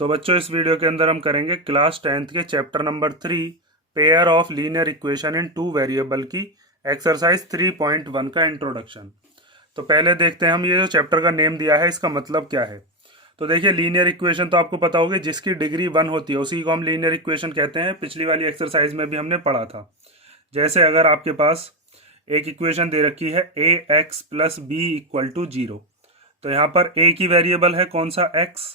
तो बच्चों इस वीडियो के अंदर हम करेंगे क्लास 10th के chapter number 3 pair of linear equation in two variable की एक्सरसाइज 3.1 का इंट्रोडक्शन। तो पहले देखते हैं हम ये जो चैप्टर का नेम दिया है इसका मतलब क्या है। तो देखिए लीनियर इक्वेशन तो आपको पता होगी, जिसकी डिग्री 1 होती है उसी को हम लीनियर इक्वेशन कहते हैं। पिछली वाली एक्सरसाइज में भी हमने पढ़ा था। जैसे अगर आपके पास एक इक्वेशन दे रखी है a x plus b equal to 0, तो यहाँ पर ए की वेरिएबल है कौन सा x,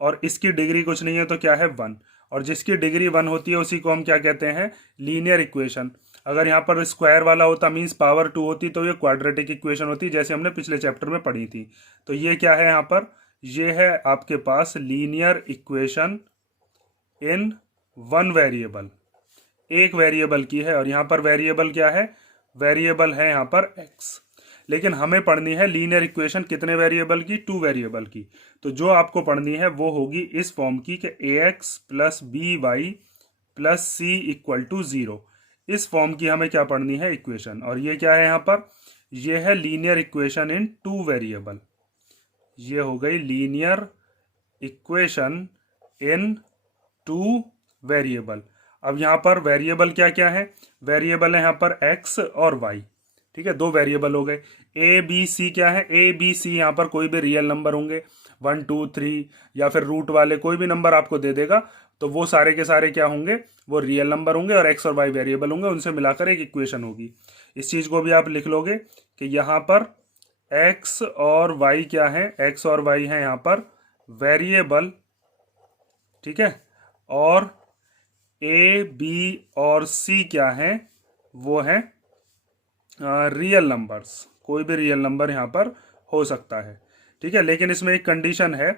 और इसकी डिग्री कुछ नहीं है तो क्या है 1, और जिसकी डिग्री 1 होती है उसी को हम क्या कहते हैं लीनियर इक्वेशन। अगर यहाँ पर स्क्वायर वाला होता मीन्स पावर 2 होती तो ये क्वाड्रेटिक इक्वेशन होती, जैसे हमने पिछले चैप्टर में पढ़ी थी। तो ये क्या है यहाँ पर, ये है आपके पास linear equation in one variable, एक वेरिएबल की है। और यहाँ पर वेरिएबल क्या है, वेरिएबल है यहाँ पर x। लेकिन हमें पढ़नी है लीनियर इक्वेशन कितने वेरिएबल की, 2 वेरिएबल की। तो जो आपको पढ़नी है वो होगी इस फॉर्म की कि ax plus b y plus c equal to 0। इस फॉर्म की हमें क्या पढ़नी है इक्वेशन। और ये क्या है यहाँ पर, ये है लीनियर इक्वेशन इन 2 वेरिएबल। ये हो गई लीनियर इक्वेशन इन 2 वेरिएबल। अब यहाँ पर वेरिएबल क्या क्या है, वेरिएबल है यहाँ पर x और y। ठीक है, 2 वेरिएबल हो गए। ए बी सी क्या है, ए बी सी यहाँ पर कोई भी रियल नंबर होंगे 1 2 3 या फिर रूट वाले कोई भी नंबर आपको दे देगा, तो वो सारे के सारे क्या होंगे, वो रियल नंबर होंगे और x और y वेरिएबल होंगे, उनसे मिलाकर एक इक्वेशन होगी। इस चीज़ को भी आप लिख लोगे कि यहाँ पर x और y क्या है, x और y है यहाँ पर वेरिएबल, ठीक है, और ए बी और सी क्या है, वो है रियल नंबर्स। कोई भी रियल नंबर यहाँ पर हो सकता है। ठीक है, लेकिन इसमें एक कंडीशन है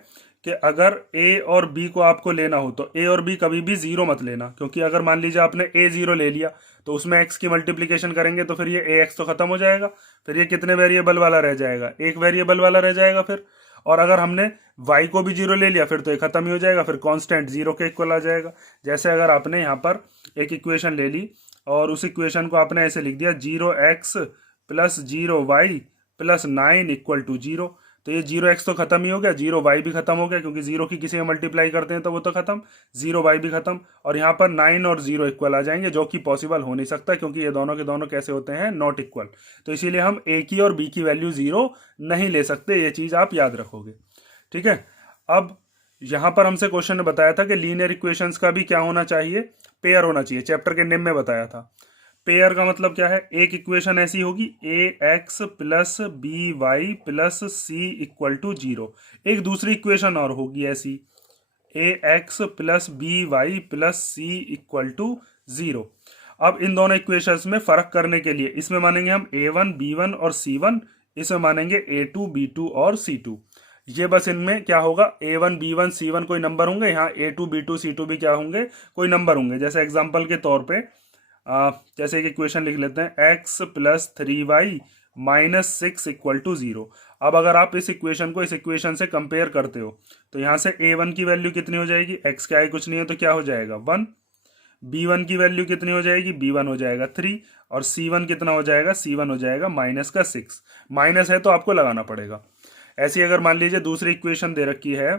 कि अगर ए और बी को आपको लेना हो तो ए और बी कभी भी 0 मत लेना, क्योंकि अगर मान लीजिए आपने ए 0 ले लिया तो उसमें एक्स की मल्टीप्लिकेशन करेंगे तो फिर ये ए एक्स तो खत्म हो जाएगा, फिर ये कितने वेरिएबल वाला रह जाएगा, एक वेरिएबल वाला रह जाएगा फिर। और अगर हमने y को भी 0 ले लिया फिर तो ये खत्म ही हो जाएगा, फिर कांस्टेंट 0 के इक्वल आ जाएगा। जैसे अगर आपने यहाँ पर एक इक्वेशन ले ली और उस इक्वेशन को आपने ऐसे लिख दिया 0x plus 0y plus 9 equal to 0, तो ये 0x तो खत्म ही हो गया, 0y भी खत्म हो गया, क्योंकि 0 की किसी में मल्टीप्लाई करते हैं तो वो तो खत्म, 0y भी खत्म, और यहाँ पर 9 और 0 इक्वल आ जाएंगे, जो कि पॉसिबल हो नहीं सकता क्योंकि ये दोनों के दोनों कैसे होते हैं, नॉट इक्वल। तो इसीलिए हम a की और b की वैल्यू 0 नहीं ले सकते, ये चीज़ आप याद रखोगे। ठीक है, अब यहाँ पर हमसे क्वेश्चन ने बताया था कि लीनियर इक्वेशंस का भी क्या होना चाहिए, पेयर होना चाहिए। चैप्टर के नेम में बताया था। पेयर का मतलब क्या है, एक इक्वेशन ऐसी होगी a x plus b y plus c equal to 0, एक दूसरी इक्वेशन और होगी ऐसी a x plus b y plus c equal to 0। अब इन दोनों इक्वेशंस में फर्क करने के लिए इसमें मानेंगे हम a1 b1 और c1, इसमें मानेंगे a2 b2 और c2। ये बस इनमें क्या होगा, a1 b1 c1 कोई नंबर होंगे, यहाँ a2 b2 c2 भी क्या होंगे, कोई नंबर होंगे। जैसे एग्जांपल के तौर पे जैसे एक इक्वेशन लिख लेते हैं x plus 3y minus 6 equal to 0। अब अगर आप इस इक्वेशन को इस इक्वेशन से कंपेयर करते हो तो यहाँ से a1 की वैल्यू कितनी हो जाएगी, x क्या है कुछ नहीं है तो क्या हो जाएगा 1, b1 की वैल्यू कितनी हो जाएगी, b1 हो जाएगा 3, और c1 कितना हो जाएगा, c1 हो जाएगा माइनस का 6। माइनस है तो आपको लगाना पड़ेगा। ऐसी अगर मान लीजिए दूसरी इक्वेशन दे रखी है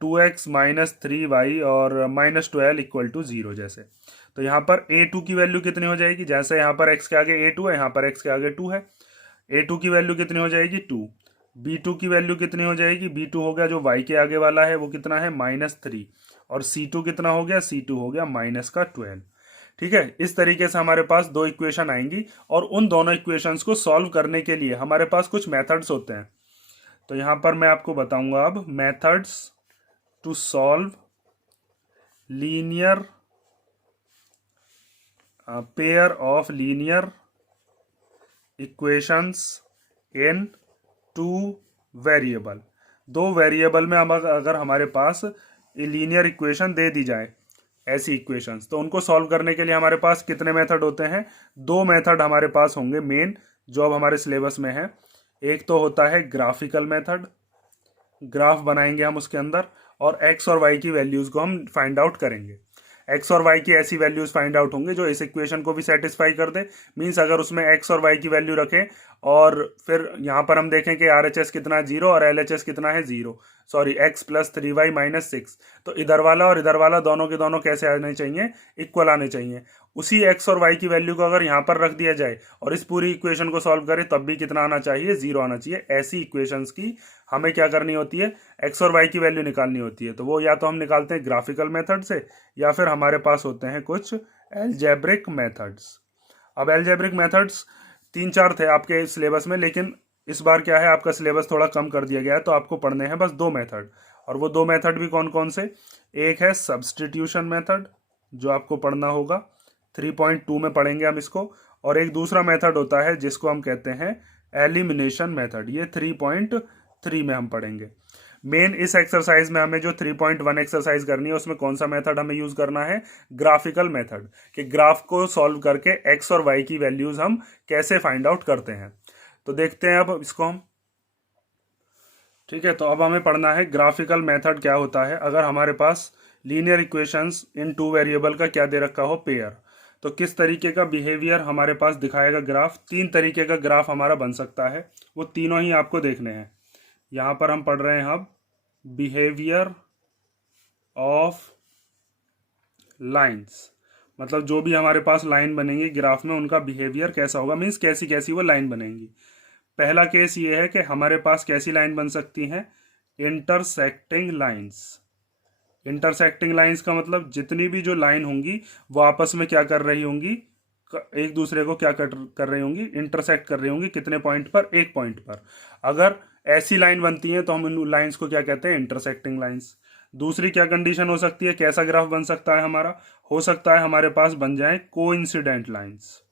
2x माइनस 3y और माइनस 12 इक्वल टू 0 जैसे, तो यहाँ पर a2 की वैल्यू कितनी हो जाएगी, जैसे यहाँ पर x के आगे a2 है, यहाँ पर x के आगे 2 है, a2 की वैल्यू कितनी हो जाएगी 2, b2 की वैल्यू कितनी हो जाएगी, b2 हो गया जो y के आगे वाला है वो कितना है -3, और c2 कितना हो गया, c2 हो गया माइनस का 12। ठीक है, इस तरीके से हमारे पास 2 इक्वेशन आएंगी और उन दोनों इक्वेशंस को सॉल्व करने के लिए हमारे पास कुछ मेथड्स होते हैं। तो यहाँ पर मैं आपको बताऊंगा अब methods to solve linear pair of linear equations in 2 variable. 2 variable में अब अगर हमारे पास लीनियर इक्वेशन दे दी जाए ऐसी इक्वेशंस, तो उनको सॉल्व करने के लिए हमारे पास कितने मेथड होते हैं, 2 मेथड हमारे पास होंगे मेन, जो अब हमारे सिलेबस में है। एक तो होता है ग्राफिकल मेथड, ग्राफ बनाएंगे हम उसके अंदर, और x और y की वैल्यूज को हम फाइंड आउट करेंगे। x और y की ऐसी वैल्यूज फाइंड आउट होंगे जो इस इक्वेशन को भी सेटिस्फाई कर दे, मींस अगर उसमें x और y की वैल्यू रखें और फिर यहाँ पर हम देखें कि RHS कितना है 0 और LHS कितना है 0, सॉरी x + 3y - 6। तो इधर वाला और इधर वाला दोनों के दोनों कैसे आने चाहिए, इक्वल आने चाहिए। उसी x और y की वैल्यू को अगर यहाँ पर रख दिया जाए और इस पूरी इक्वेशन को सॉल्व करें तब भी कितना आना चाहिए, 0 आना चाहिए। ऐसी इक्वेशंस की हमें क्या करनी होती है, x और y की वैल्यू निकालनी होती है। तो वो या तो हम निकालते हैं ग्राफिकल मेथड से या फिर हमारे पास होते हैं कुछ एल्जेब्रिक मेथड्स। अब एल्जेब्रिक मेथड्स 3-4 थे आपके सिलेबस में, लेकिन इस बार क्या है, आपका सिलेबस थोड़ा कम कर दिया गया है, तो आपको पढ़ने हैं बस 2 मेथड। और वो 2 मेथड भी कौन कौन से, एक है सब्स्टिट्यूशन मेथड जो आपको पढ़ना होगा, 3.2 में पढ़ेंगे हम इसको, और एक दूसरा मेथड होता है जिसको हम कहते हैं एलिमिनेशन मेथड, ये 3.3 में हम पढ़ेंगे। मेन इस एक्सरसाइज में हमें जो 3.1 एक्सरसाइज करनी है उसमें कौन सा मेथड हमें यूज करना है, ग्राफिकल मेथड, कि ग्राफ को सॉल्व करके एक्स और वाई की वैल्यूज हम कैसे फाइंड आउट करते हैं। तो देखते हैं अब इसको हम, ठीक है। तो अब हमें पढ़ना है ग्राफिकल मेथड क्या होता है। अगर हमारे पास लीनियर इक्वेशंस इन 2 वेरिएबल का क्या दे रखा हो, पेयर, तो किस तरीके का बिहेवियर हमारे पास दिखाएगा ग्राफ। 3 तरीके का ग्राफ हमारा बन सकता है, वो तीनों ही आपको देखने हैं। यहाँ पर हम पढ़ रहे हैं अब बिहेवियर ऑफ लाइंस, मतलब जो भी हमारे पास लाइन बनेंगी ग्राफ में उनका बिहेवियर कैसा होगा, मीन्स कैसी कैसी वो लाइन बनेंगी। पहला केस ये है कि हमारे पास कैसी लाइन बन सकती है, इंटरसेक्टिंग लाइंस। इंटरसेक्टिंग लाइंस का मतलब जितनी भी जो लाइन होंगी वो आपस में क्या कर रही होंगी, एक दूसरे को क्या कर रही होंगी, इंटरसेक्ट कर रही होंगी। कितने पॉइंट पर, एक पॉइंट पर। अगर ऐसी लाइन बनती है तो हम इन लाइंस को क्या कहते हैं, इंटरसेक्टिंग लाइंस। दूसरी क्या कंडीशन हो सकती है, कैसा ग्राफ बन सकता है हमारा, हो सकता है हमारे पास बन जाए कोइंसिडेंट लाइंस।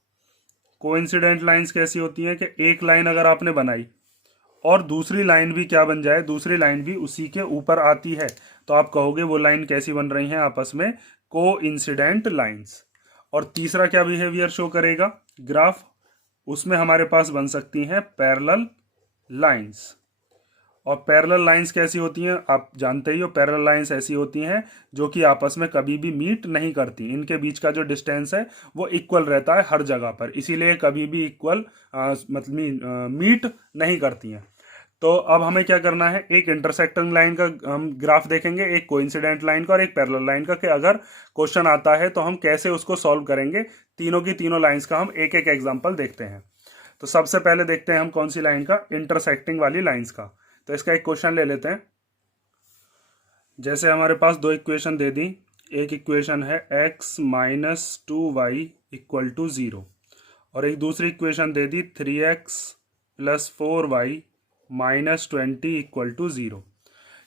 कोइंसिडेंट लाइंस कैसी होती है कि एक लाइन अगर आपने बनाई और दूसरी लाइन भी क्या बन जाए, दूसरी लाइन भी उसी के ऊपर आती है, तो आप कहोगे वो लाइन कैसी बन रही है आपस में, कोइंसिडेंट लाइंस। और तीसरा क्या बिहेवियर शो करेगा ग्राफ, उसमें हमारे पास बन सकती हैं पैरेलल लाइंस। और पैरेलल लाइंस कैसी होती हैं, आप जानते ही हो, पैरेलल लाइंस ऐसी होती हैं जो कि आपस में कभी भी मीट नहीं करती। इनके बीच का जो डिस्टेंस है वो इक्वल रहता है हर जगह पर, इसीलिए कभी भी इक्वल मतलब मीट नहीं करती हैं। तो अब हमें क्या करना है, एक इंटरसेक्टिंग लाइन का हम ग्राफ देखेंगे, एक कोइंसिडेंट लाइन का और एक पैरेलल लाइन का, कि अगर क्वेश्चन आता है तो हम कैसे उसको सॉल्व करेंगे। तीनों की तीनों लाइंस का हम एक एक एग्जांपल देखते हैं। तो सबसे पहले देखते हैं हम कौन सी लाइन का, इंटरसेक्टिंग वाली लाइंस का। तो इसका एक क्वेश्चन ले लेते हैं। जैसे हमारे पास 2 इक्वेशन दे दी, एक इक्वेशन है x - 2y = 0 और एक दूसरी इक्वेशन दे दी 3x + 4y - 20 = 0।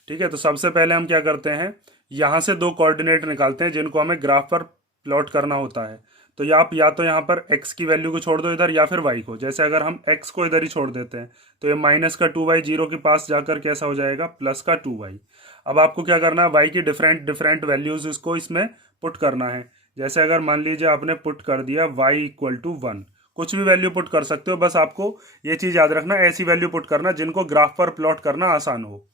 ठीक है, तो सबसे पहले हम क्या करते हैं, यहाँ से 2 कोऑर्डिनेट निकालते हैं जिनको हमें ग्राफ पर प्लॉट करना होता है। तो या तो यहाँ पर x की वैल्यू को छोड़ दो इधर, या फिर y को। जैसे अगर हम x को इधर ही छोड़ देते हैं तो ये -2y 0 के पास जाकर कैसा हो जाएगा, +2y। अब आपको क्या करना है, y की डिफरेंट वैल्यूज इसको इसमें पुट करना है। जैसे अगर मान लीजिए आपने पुट कर दिया y = 1, कुछ भी वैल्यू पुट कर सकते हो, बस आपको ये चीज़ याद रखना, ऐसी वैल्यू पुट करना जिनको ग्राफ पर प्लॉट करना आसान हो।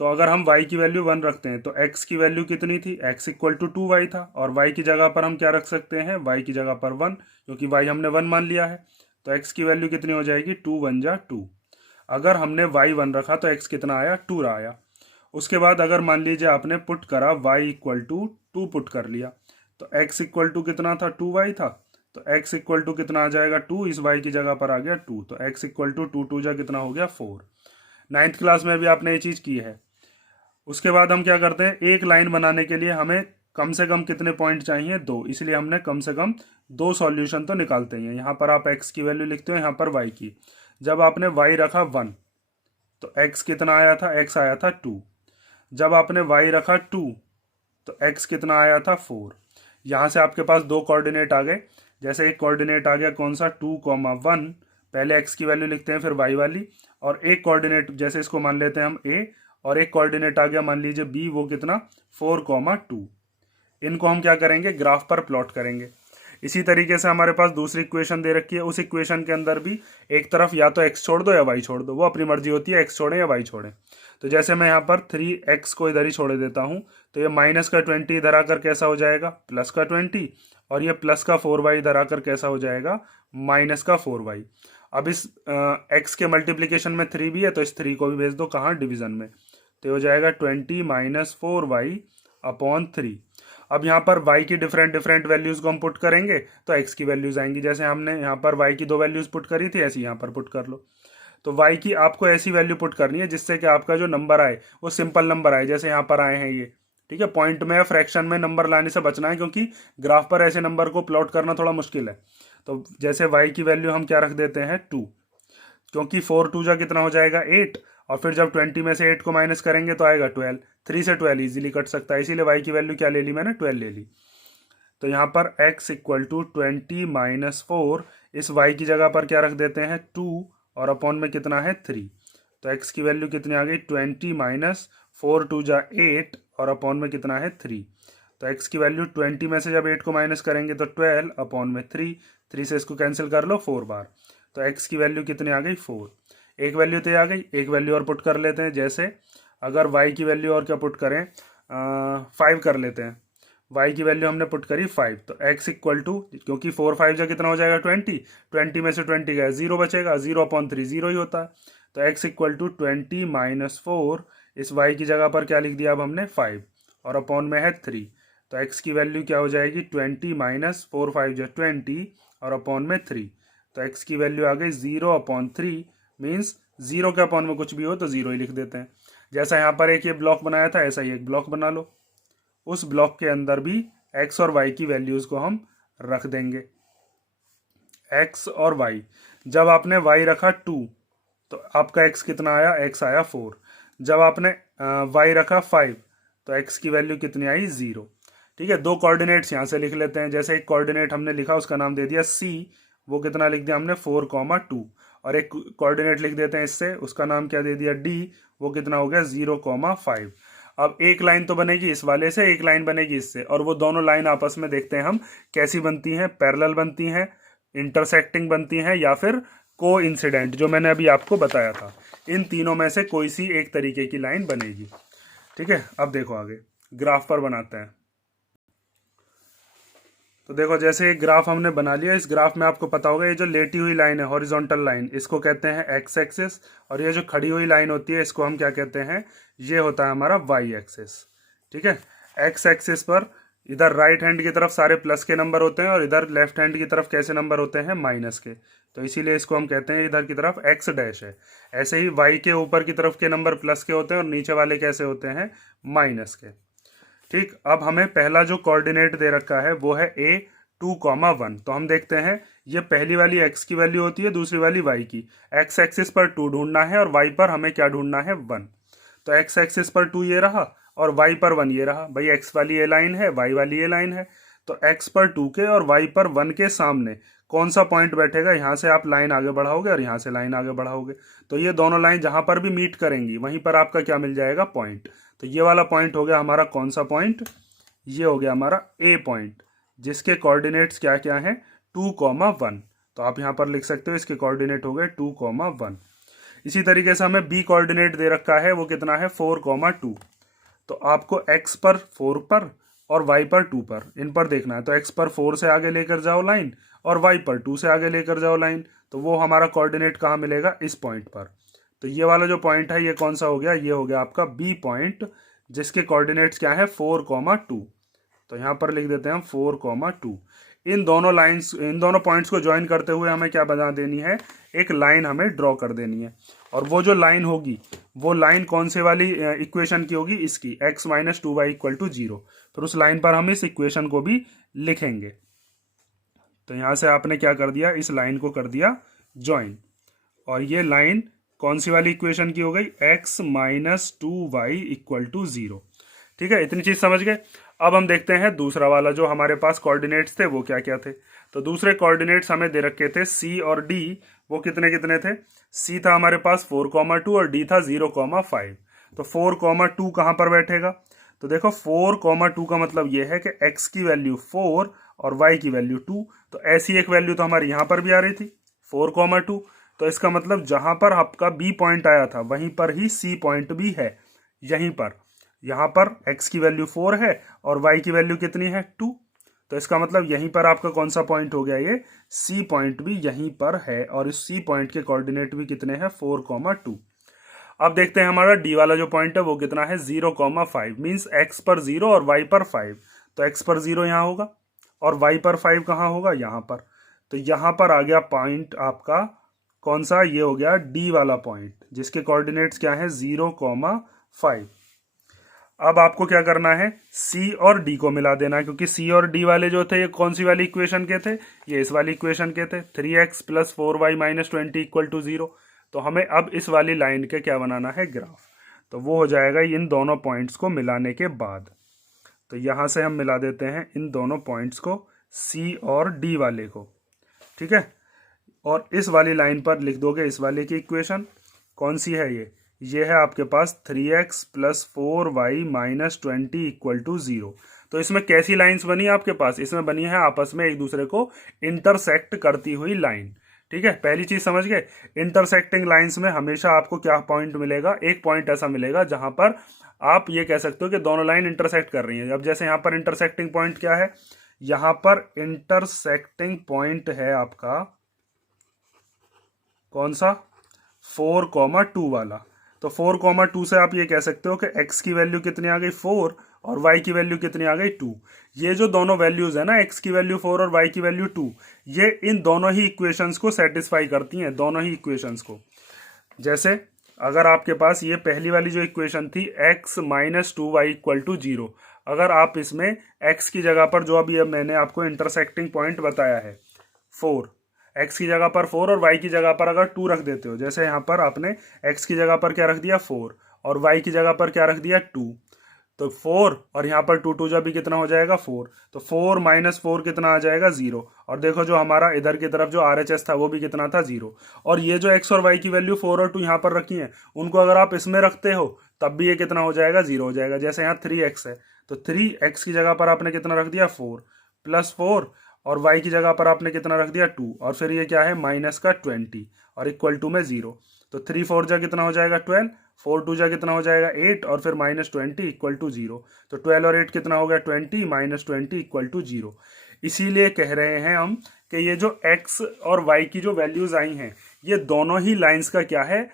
तो अगर हम y की वैल्यू 1 रखते हैं तो x की वैल्यू कितनी थी, x = 2y था, और y की जगह पर हम क्या रख सकते हैं, y की जगह पर 1, क्योंकि y हमने 1 मान लिया है। तो x की वैल्यू कितनी हो जाएगी, 2 × 1 = 2। अगर हमने y 1 रखा तो x कितना आया, 2 आया। उसके बाद अगर मान लीजिए आपने पुट करा y = 2 पुट कर लिया, तो x = कितना था, 2y था, तो x = कितना आ जाएगा, 2, इस y की जगह पर आ गया 2, तो x = 2 2 जा कितना हो गया, 4। 9th क्लास में भी आपने ये चीज़ की है। उसके बाद हम क्या करते हैं, एक लाइन बनाने के लिए हमें कम से कम कितने पॉइंट चाहिए, 2, इसलिए हमने कम से कम 2 सॉल्यूशन तो निकालते हैं। यहाँ पर आप x की वैल्यू लिखते हो, यहाँ पर y की। जब आपने y रखा 1 तो x कितना आया था, x आया था 2। जब आपने y रखा 2 तो x कितना आया था, 4। यहाँ से आपके पास 2 कोऑर्डिनेट आ गए। जैसे एक कोऑर्डिनेट आ गया कौन सा, 2,1, पहले x की वैल्यू लिखते हैं फिर y वाली, और एक कोऑर्डिनेट जैसे इसको मान लेते हैं हम a, और एक कोऑर्डिनेट आ गया मान लीजिए b, वो कितना, 4,2। इनको हम क्या करेंगे, ग्राफ पर प्लॉट करेंगे। इसी तरीके से हमारे पास दूसरी इक्वेशन दे रखी है, उस इक्वेशन के अंदर भी एक तरफ या तो x छोड़ दो या y छोड़ दो, वो अपनी मर्जी होती है, x छोड़ें या y छोड़ें। तो जैसे मैं यहाँ पर 3x को इधर ही छोड़ देता हूँ, तो ये -20 इधर आकर कैसा हो जाएगा, +20, और ये +4y इधर आकर कैसा हो जाएगा, -4y। अब इस x के मल्टीप्लिकेशन में 3 भी है, तो इस 3 को भी भेज दो कहाँ, डिवीजन में। तो हो जाएगा 20 माइनस 4y अपॉन 3। अब यहाँ पर y की डिफरेंट डिफरेंट वैल्यूज को हम पुट करेंगे तो x की वैल्यूज आएंगी। जैसे हमने यहाँ पर y की 2 वैल्यूज पुट करी थी, ऐसी यहाँ पर पुट कर लो। तो y की आपको ऐसी वैल्यू पुट करनी है जिससे कि आपका जो नंबर आए वो सिंपल नंबर आए, जैसे यहाँ पर आए हैं ये। ठीक है, पॉइंट में या फ्रैक्शन में नंबर लाने से बचना है, क्योंकि ग्राफ पर ऐसे नंबर को प्लॉट करना थोड़ा मुश्किल है। तो जैसे y की वैल्यू हम क्या रख देते हैं 2, क्योंकि 4 2 जा कितना हो जाएगा 8, और फिर जब 20 में से 8 को माइनस करेंगे तो आएगा 12। 3 से 12 इजीली कट सकता है, इसीलिए y की वैल्यू क्या ले ली मैंने, 12 ले ली। तो यहाँ पर x इक्वल टू 20 माइनस 4, इस y की जगह पर क्या रख देते हैं 2, और अपॉन में कितना है 3। तो x की वैल्यू कितनी आ गई 20 माइनस 4 2 जा 8, और अपॉन में कितना है 3। तो x की वैल्यू 20 में से जब 8 को माइनस करेंगे तो 12 अपॉन में 3 से इसको कैंसिल कर लो 4 बार। तो x की वैल्यू कितनी आ गई 4। एक वैल्यू तो आ गई, एक वैल्यू और पुट कर लेते हैं। जैसे अगर y की वैल्यू और क्या पुट करें, 5 कर लेते हैं। y की वैल्यू हमने पुट करी 5, तो x इक्वल टू, क्योंकि 4 5 जा कितना हो जाएगा 20 में से 20 गया 0 बचेगा, 0 अपॉन 3 0 ही होता है। तो x इक्वल टू 20 माइनस 4, इस y की जगह पर क्या लिख दिया अब हमने 5, और अपॉन में है 3। तो x की वैल्यू क्या हो जाएगी 20 माइनस 4 5 जा 20, और अपॉन में 3। तो x की वैल्यू आ गई 0 अपॉन 3, मीन्स 0 के अपॉन में कुछ भी हो तो 0 ही लिख देते हैं। जैसा यहाँ पर एक ये ब्लॉक बनाया था, ऐसा ही एक ब्लॉक बना लो। उस ब्लॉक के अंदर भी x और y की वैल्यूज को हम रख देंगे। x और y, जब आपने y रखा 2 तो आपका x कितना आया, x आया 4। जब आपने y रखा 5 तो x की वैल्यू कितनी आई 0। ठीक है, 2 कोऑर्डिनेट्स यहाँ से लिख लेते हैं। जैसे एक कोऑर्डिनेट हमने लिखा, उसका नाम दे दिया c, वो कितना लिख दिया हमने 4,2, और एक कोऑर्डिनेट लिख देते हैं इससे, उसका नाम क्या दे दिया d, वो कितना हो गया 0,5। अब एक लाइन तो बनेगी इस वाले से, एक लाइन बनेगी इससे, और वो दोनों लाइन आपस में देखते हैं हम कैसी बनती हैं, पैरेलल बनती हैं, इंटरसेक्टिंग बनती हैं, या फिर को इंसिडेंट, जो मैंने अभी आपको बताया था। इन तीनों में से कोई सी एक तरीके की लाइन बनेगी। ठीक है, अब देखो आगे ग्राफ पर बनाते हैं। तो देखो जैसे एक ग्राफ हमने बना लिया, इस ग्राफ में आपको पता होगा ये जो लेटी हुई लाइन है, हॉरिजॉन्टल लाइन, इसको कहते हैं एक्स एक्सिस, और ये जो खड़ी हुई लाइन होती है इसको हम क्या कहते हैं, ये होता है हमारा वाई एक्सिस। ठीक है, एक्स एक्सिस पर इधर राइट हैंड की तरफ सारे प्लस के नंबर होते हैं, और इधर लेफ्ट हैंड की तरफ कैसे नंबर होते हैं, माइनस के। तो इसीलिए इसको हम कहते हैं इधर की तरफ एक्स डैश है। ऐसे ही वाई के ऊपर की तरफ के नंबर प्लस के होते हैं, और नीचे वाले कैसे होते हैं, माइनस के। ठीक, अब हमें पहला जो कोऑर्डिनेट दे रखा है वो है a 2,1। तो हम देखते हैं, ये पहली वाली x की वैल्यू होती है, दूसरी वाली y की। x एक्सिस पर 2 ढूंढना है, और y पर हमें क्या ढूंढना है 1। तो x एक्सिस पर 2 ये रहा, और y पर 1 ये रहा। भाई x वाली ये लाइन है, y वाली ये लाइन है, तो x पर 2 के और y पर 1 के सामने कौन सा पॉइंट बैठेगा, यहाँ से आप लाइन आगे बढ़ाओगे और यहाँ से लाइन आगे बढ़ाओगे, तो ये दोनों लाइन जहां पर भी मीट करेंगी वहीं पर आपका क्या मिल जाएगा, पॉइंट। तो ये वाला पॉइंट हो गया हमारा कौन सा पॉइंट, ये हो गया हमारा ए पॉइंट, जिसके कोऑर्डिनेट्स क्या क्या हैं 2,1। तो आप यहाँ पर लिख सकते हो इसके कोऑर्डिनेट हो गए 2,1। इसी तरीके से हमें बी कोऑर्डिनेट दे रखा है, वो कितना है 4,2। तो आपको x पर 4 पर और y पर 2 पर, इन पर देखना है। तो x पर 4 से आगे लेकर जाओ लाइन, और y पर 2 से आगे लेकर जाओ लाइन, तो वो हमारा कोऑर्डिनेट कहाँ मिलेगा, इस पॉइंट पर। तो ये वाला जो पॉइंट है ये कौन सा हो गया, ये हो गया आपका बी पॉइंट, जिसके कोऑर्डिनेट्स क्या है 4,2। तो यहाँ पर लिख देते हैं हम 4,2। इन दोनों लाइंस, इन दोनों पॉइंट्स को ज्वाइन करते हुए हमें क्या बना देनी है, एक लाइन हमें ड्रॉ कर देनी है। और वो जो लाइन होगी वो लाइन कौन से वाली इक्वेशन की होगी, इसकी, x minus 2y equal to 0। फिर उस लाइन पर हम इस इक्वेशन को भी लिखेंगे। तो यहाँ से आपने क्या कर दिया, इस लाइन को कर दिया ज्वाइन, और ये लाइन कौन सी वाली इक्वेशन की हो गई, x minus 2y equal to 0। ठीक है, इतनी चीज समझ गए। अब हम देखते हैं दूसरा वाला जो हमारे पास कोऑर्डिनेट्स थे वो क्या क्या थे। तो दूसरे कोऑर्डिनेट्स हमें दे रखे थे c और d, वो कितने कितने थे, c था हमारे पास 4,2 और d था 0,5। तो 4,2 कहाँ पर बैठेगा, तो देखो 4,2 का मतलब ये है कि x की वैल्यू 4 और y की वैल्यू 2। तो ऐसी एक वैल्यू तो हमारी यहाँ पर भी आ रही थी 4,2। तो इसका मतलब जहां पर आपका b पॉइंट आया था वहीं पर ही c पॉइंट भी है, यहीं पर। यहाँ पर x की वैल्यू 4 है और y की वैल्यू कितनी है 2। तो इसका मतलब यहीं पर आपका कौन सा पॉइंट हो गया, ये सी पॉइंट भी यहीं पर है और इस सी पॉइंट के कोऑर्डिनेट भी कितने हैं 4,2। अब देखते हैं हमारा डी वाला जो पॉइंट है वो कितना है 0,5 मीन्स एक्स पर 0 और वाई पर 5। तो एक्स पर 0 यहाँ होगा और वाई पर 5 कहाँ होगा, यहाँ पर। तो यहाँ पर आ गया पॉइंट आपका कौन सा, ये हो गया डी वाला पॉइंट जिसके कोऑर्डिनेट्स क्या है 0,5। अब आपको क्या करना है, सी और डी को मिला देना है क्योंकि सी और डी वाले जो थे ये कौन सी वाली इक्वेशन के थे, ये इस वाली इक्वेशन के थे 3x + 4y - 20 = 0। तो हमें अब इस वाली लाइन के क्या बनाना है, ग्राफ। तो वो हो जाएगा इन दोनों पॉइंट्स को मिलाने के बाद। तो यहाँ से हम मिला देते हैं इन दोनों पॉइंट्स को, सी और डी वाले को, ठीक है। और इस वाली लाइन पर लिख दोगे इस वाले की इक्वेशन, कौन सी है ये है आपके पास 3x + 4y - 20 = 0। तो इसमें कैसी लाइंस बनी आपके पास, इसमें बनी है आपस में एक दूसरे को इंटरसेक्ट करती हुई लाइन, ठीक है। पहली चीज समझ गए, इंटरसेक्टिंग लाइंस में हमेशा आपको क्या पॉइंट मिलेगा, एक पॉइंट ऐसा मिलेगा जहां पर आप ये कह सकते हो कि दोनों लाइन इंटरसेक्ट कर रही हैं। अब जैसे यहाँ पर इंटरसेक्टिंग पॉइंट क्या है, यहाँ पर इंटरसेक्टिंग पॉइंट है आपका कौन सा 4,2 वाला। तो 4,2 से आप ये कह सकते हो कि x की वैल्यू कितनी आ गई 4 और y की वैल्यू कितनी आ गई 2। ये जो दोनों वैल्यूज है ना, x की वैल्यू 4 और y की वैल्यू 2, ये इन दोनों ही इक्वेशंस को सेटिस्फाई करती हैं, दोनों ही इक्वेशंस को। जैसे अगर आपके पास ये पहली वाली जो इक्वेशन थी x - 2y = 0, अगर आप इसमें x की जगह पर जो अभी मैंने आपको इंटरसेक्टिंग पॉइंट बताया है 4, x की जगह पर 4 और y की जगह पर अगर 2 रख देते हो, जैसे यहाँ पर आपने x की जगह पर क्या रख दिया 4 और y की जगह पर क्या रख दिया 2, तो 4 और यहाँ पर 2 2 जब भी कितना हो जाएगा 4, तो 4 - 4 कितना आ जाएगा 0। और देखो जो हमारा इधर की तरफ जो RHS था वो भी कितना था 0। और ये जो x और y की वैल्यू 4 और 2 यहाँ पर रखी है, उनको अगर आप इसमें रखते हो तब भी ये कितना हो जाएगा 0 हो जाएगा। जैसे यहाँ 3x है तो 3x की जगह पर आपने कितना रख दिया 4 + 4 और y की जगह पर आपने कितना रख दिया 2 और फिर ये क्या है -20 और = में 0। तो 3 4 जा कितना हो जाएगा 12, 4 2 जा कितना हो जाएगा 8 और फिर -20 = 0। तो 12 और 8 कितना हो गया 20 -20 = 0। इसीलिए कह रहे हैं हम कि ये जो x और y की जो वैल्यूज आई हैं ये दोनों ही लाइंस का क्या है,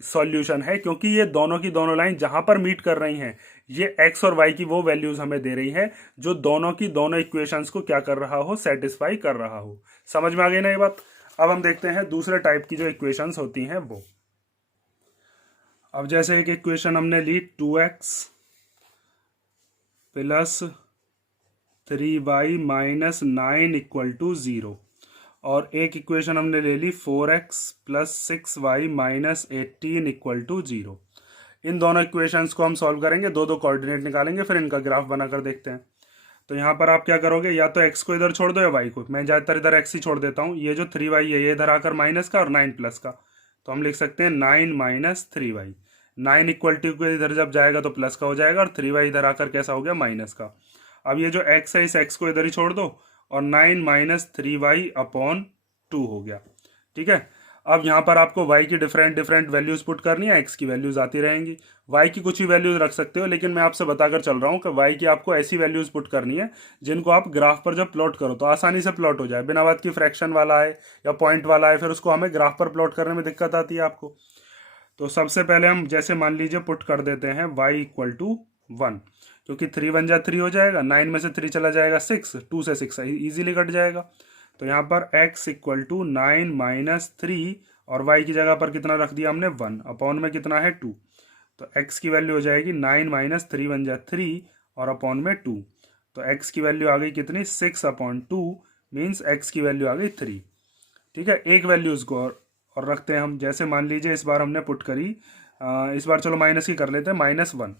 सॉल्यूशन है, क्योंकि ये दोनों की दोनों लाइन जहां पर मीट कर रही हैं ये x और y की वो वैल्यूज हमें दे रही हैं जो दोनों की दोनों इक्वेशंस को क्या कर रहा हो, सेटिस्फाई कर रहा हो। समझ में आ गई ना ये बात। अब हम देखते हैं दूसरे टाइप की जो इक्वेशंस होती हैं वो। अब जैसे एक इक्वेशन हमने ली 2x + 3y - 9 = 0 और एक इक्वेशन हमने ले ली 4x + 6y - 18 = 0। इन दोनों इक्वेशंस को हम सॉल्व करेंगे, दो दो कोऑर्डिनेट निकालेंगे, फिर इनका ग्राफ बनाकर देखते हैं। तो यहाँ पर आप क्या करोगे, या तो x को इधर छोड़ दो या y को। मैं ज़्यादातर इधर x ही छोड़ देता हूँ। ये जो 3y है ये इधर आकर माइनस का और 9 प्लस का, तो हम लिख सकते हैं 9 - 3y। 9 = के इधर जब जाएगा तो प्लस का हो जाएगा और 3y इधर आकर कैसा हो गया माइनस का। अब ये जो x है इस x को इधर ही छोड़ दो और 9 - 3y/2 हो गया, ठीक है। अब यहाँ पर आपको y की डिफरेंट वैल्यूज पुट करनी है, x की वैल्यूज आती रहेंगी। y की कुछ भी वैल्यूज रख सकते हो, लेकिन मैं आपसे बताकर चल रहा हूँ कि y की आपको ऐसी वैल्यूज पुट करनी है जिनको आप ग्राफ पर जब प्लॉट करो तो आसानी से प्लॉट हो जाए, बिना बात की फ्रैक्शन वाला है या पॉइंट वाला है, फिर उसको हमें ग्राफ पर प्लॉट करने में दिक्कत आती है आपको। तो सबसे पहले हम जैसे मान लीजिए पुट कर देते हैं y = 1, क्योंकि 3 1 जा 3 हो जाएगा, 9 में से 3 चला जाएगा 6, 2 से 6 इजीली कट जाएगा। तो यहाँ पर x = 9 - 3 और y की जगह पर कितना रख दिया हमने 1 अपॉन में कितना है 2। तो x की वैल्यू हो जाएगी 9 - 3 1 जा 3 और अपॉन में 2। तो x की वैल्यू आ गई कितनी 6/2 मीन्स x की वैल्यू आ गई 3, ठीक है। एक वैल्यूज को और रखते हैं हम, जैसे मान लीजिए इस बार हमने पुट करी, इस बार चलो माइनस की कर लेते हैं -1,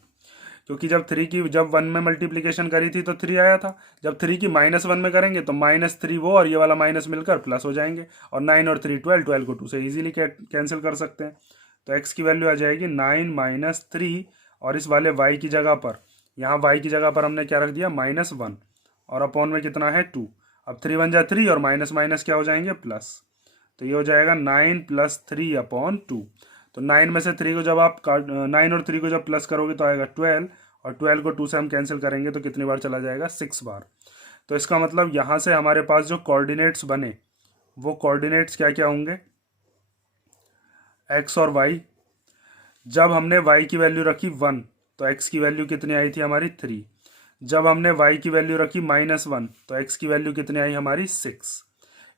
क्योंकि जब 3 की जब 1 में मल्टीप्लिकेशन करी थी तो 3 आया था, जब 3 की -1 में करेंगे तो -3 वो और ये वाला माइनस मिलकर प्लस हो जाएंगे और 9 और 3 12, 12 को 2 से इजीली कैंसिल कर सकते हैं। तो x की वैल्यू आ जाएगी 9 - 3 और इस वाले y की जगह पर, यहाँ y की जगह पर हमने क्या रख दिया -1 और अपॉन में कितना है 2। अब 3 1 जा 3 और माइनस माइनस क्या हो जाएंगे प्लस, तो ये हो जाएगा 9 + 3/2। तो 9 में से 3 को जब आप 9 और 3 को जब प्लस करोगे तो आएगा 12 और 12 को 2 से हम कैंसिल करेंगे तो कितनी बार चला जाएगा 6 बार। तो इसका मतलब यहाँ से हमारे पास जो कोऑर्डिनेट्स बने वो कोऑर्डिनेट्स क्या क्या होंगे, एक्स और वाई। जब हमने y की वैल्यू रखी 1 तो x की वैल्यू कितनी आई थी हमारी 3। जब हमने y की वैल्यू रखी -1 तो x की वैल्यू कितनी आई हमारी 6।